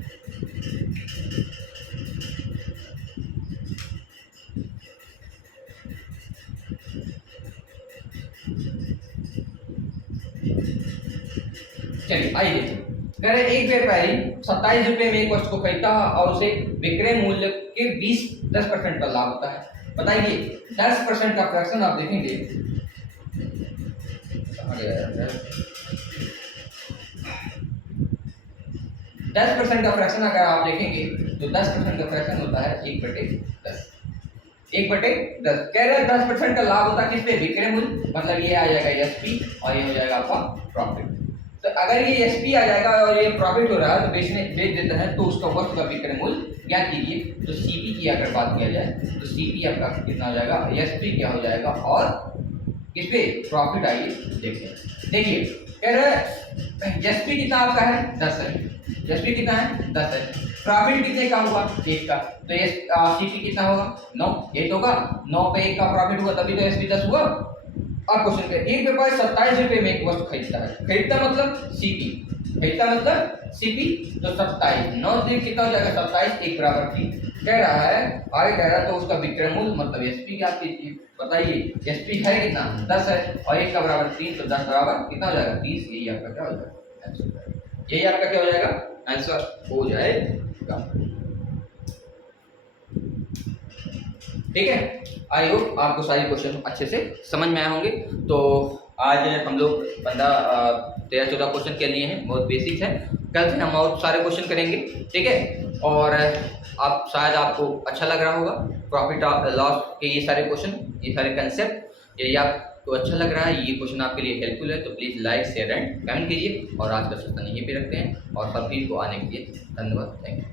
चलिए आइए देखिए, कह रहे एक व्यापारी 27 रुपए में एक वस्तु को खरीदता है और उसे विक्रय मूल्य के 10% का लाभ होता है। बताइए 10% का फ्रैक्शन आप देखेंगे, 10% का फ्रैक्शन अगर आप देखेंगे तो 10% का फ्रैक्शन होता है 1/10। 1/10 कह रहे हैं 10% का लाभ होता है किस पे, विक्रय मूल्य, मतलब ये आ जाएगा एसपी और ये हो जाएगा आपका प्रॉफिट। तो अगर ये एसपी आ जाएगा और ये प्रॉफिट हो रहा है तो बेच देता है, तो उसका वस्तु का विक्रय मूल्य ज्ञात कीजिए। तो सीपी की अगर बात किया जाए तो सीपी आपका कितना हो जाएगा, एसपी क्या हो जाएगा और किस पे, प्रॉफिट। आइए देखते हैं। देखिए कह रहे एसपी कितना आपका है, 10 है, एसपी कितना है, 10 है, प्रॉफिट कितने का हुआ, 1 का, तो सीपी कितना होगा, 9, यही तो होगा, 9 पे 1 का प्रॉफिट हुआ तभी तो एसपी 10 हुआ, अब क्वेश्चन का एक व्यापारी 27 रुपए में एक वस्तु खरीदता है, खरीदता मतलब सीपी, खरीदता मतलब सीपी, तो 27 9 दिन कितना हो जाएगा 27 1 बराबर 3 कह रहा है, आगे कह रहा है तो उसका विक्रय मूल्य मतलब एसपी क्या कीजिए बताइए, एसपी है कितना 10 है और 1 का बराबर 3 तो 10 बराबर कितना हो जाएगा 30, यही आपका क्या हो जाएगा आंसर, यही आपका क्या हो जाएगा आंसर हो जाएगा। ठीक है, आई होप आपको सारे क्वेश्चन अच्छे से समझ में आए होंगे। तो आज हम लोग 13-14 क्वेश्चन के लिए हैं, बहुत बेसिक है, कल से हम और सारे क्वेश्चन करेंगे। ठीक है, और आप शायद आपको अच्छा लग रहा होगा प्रॉफिट लॉस के ये सारे क्वेश्चन, ये सारे कंसेप्ट, यदि आपको अच्छा लग रहा है, ये क्वेश्चन आपके लिए हेल्पफुल है, तो please like share and comment कीजिए। और आज का सेशन यहीं पे रखते हैं और सभी को आने के लिए धन्यवाद, थैंक यू।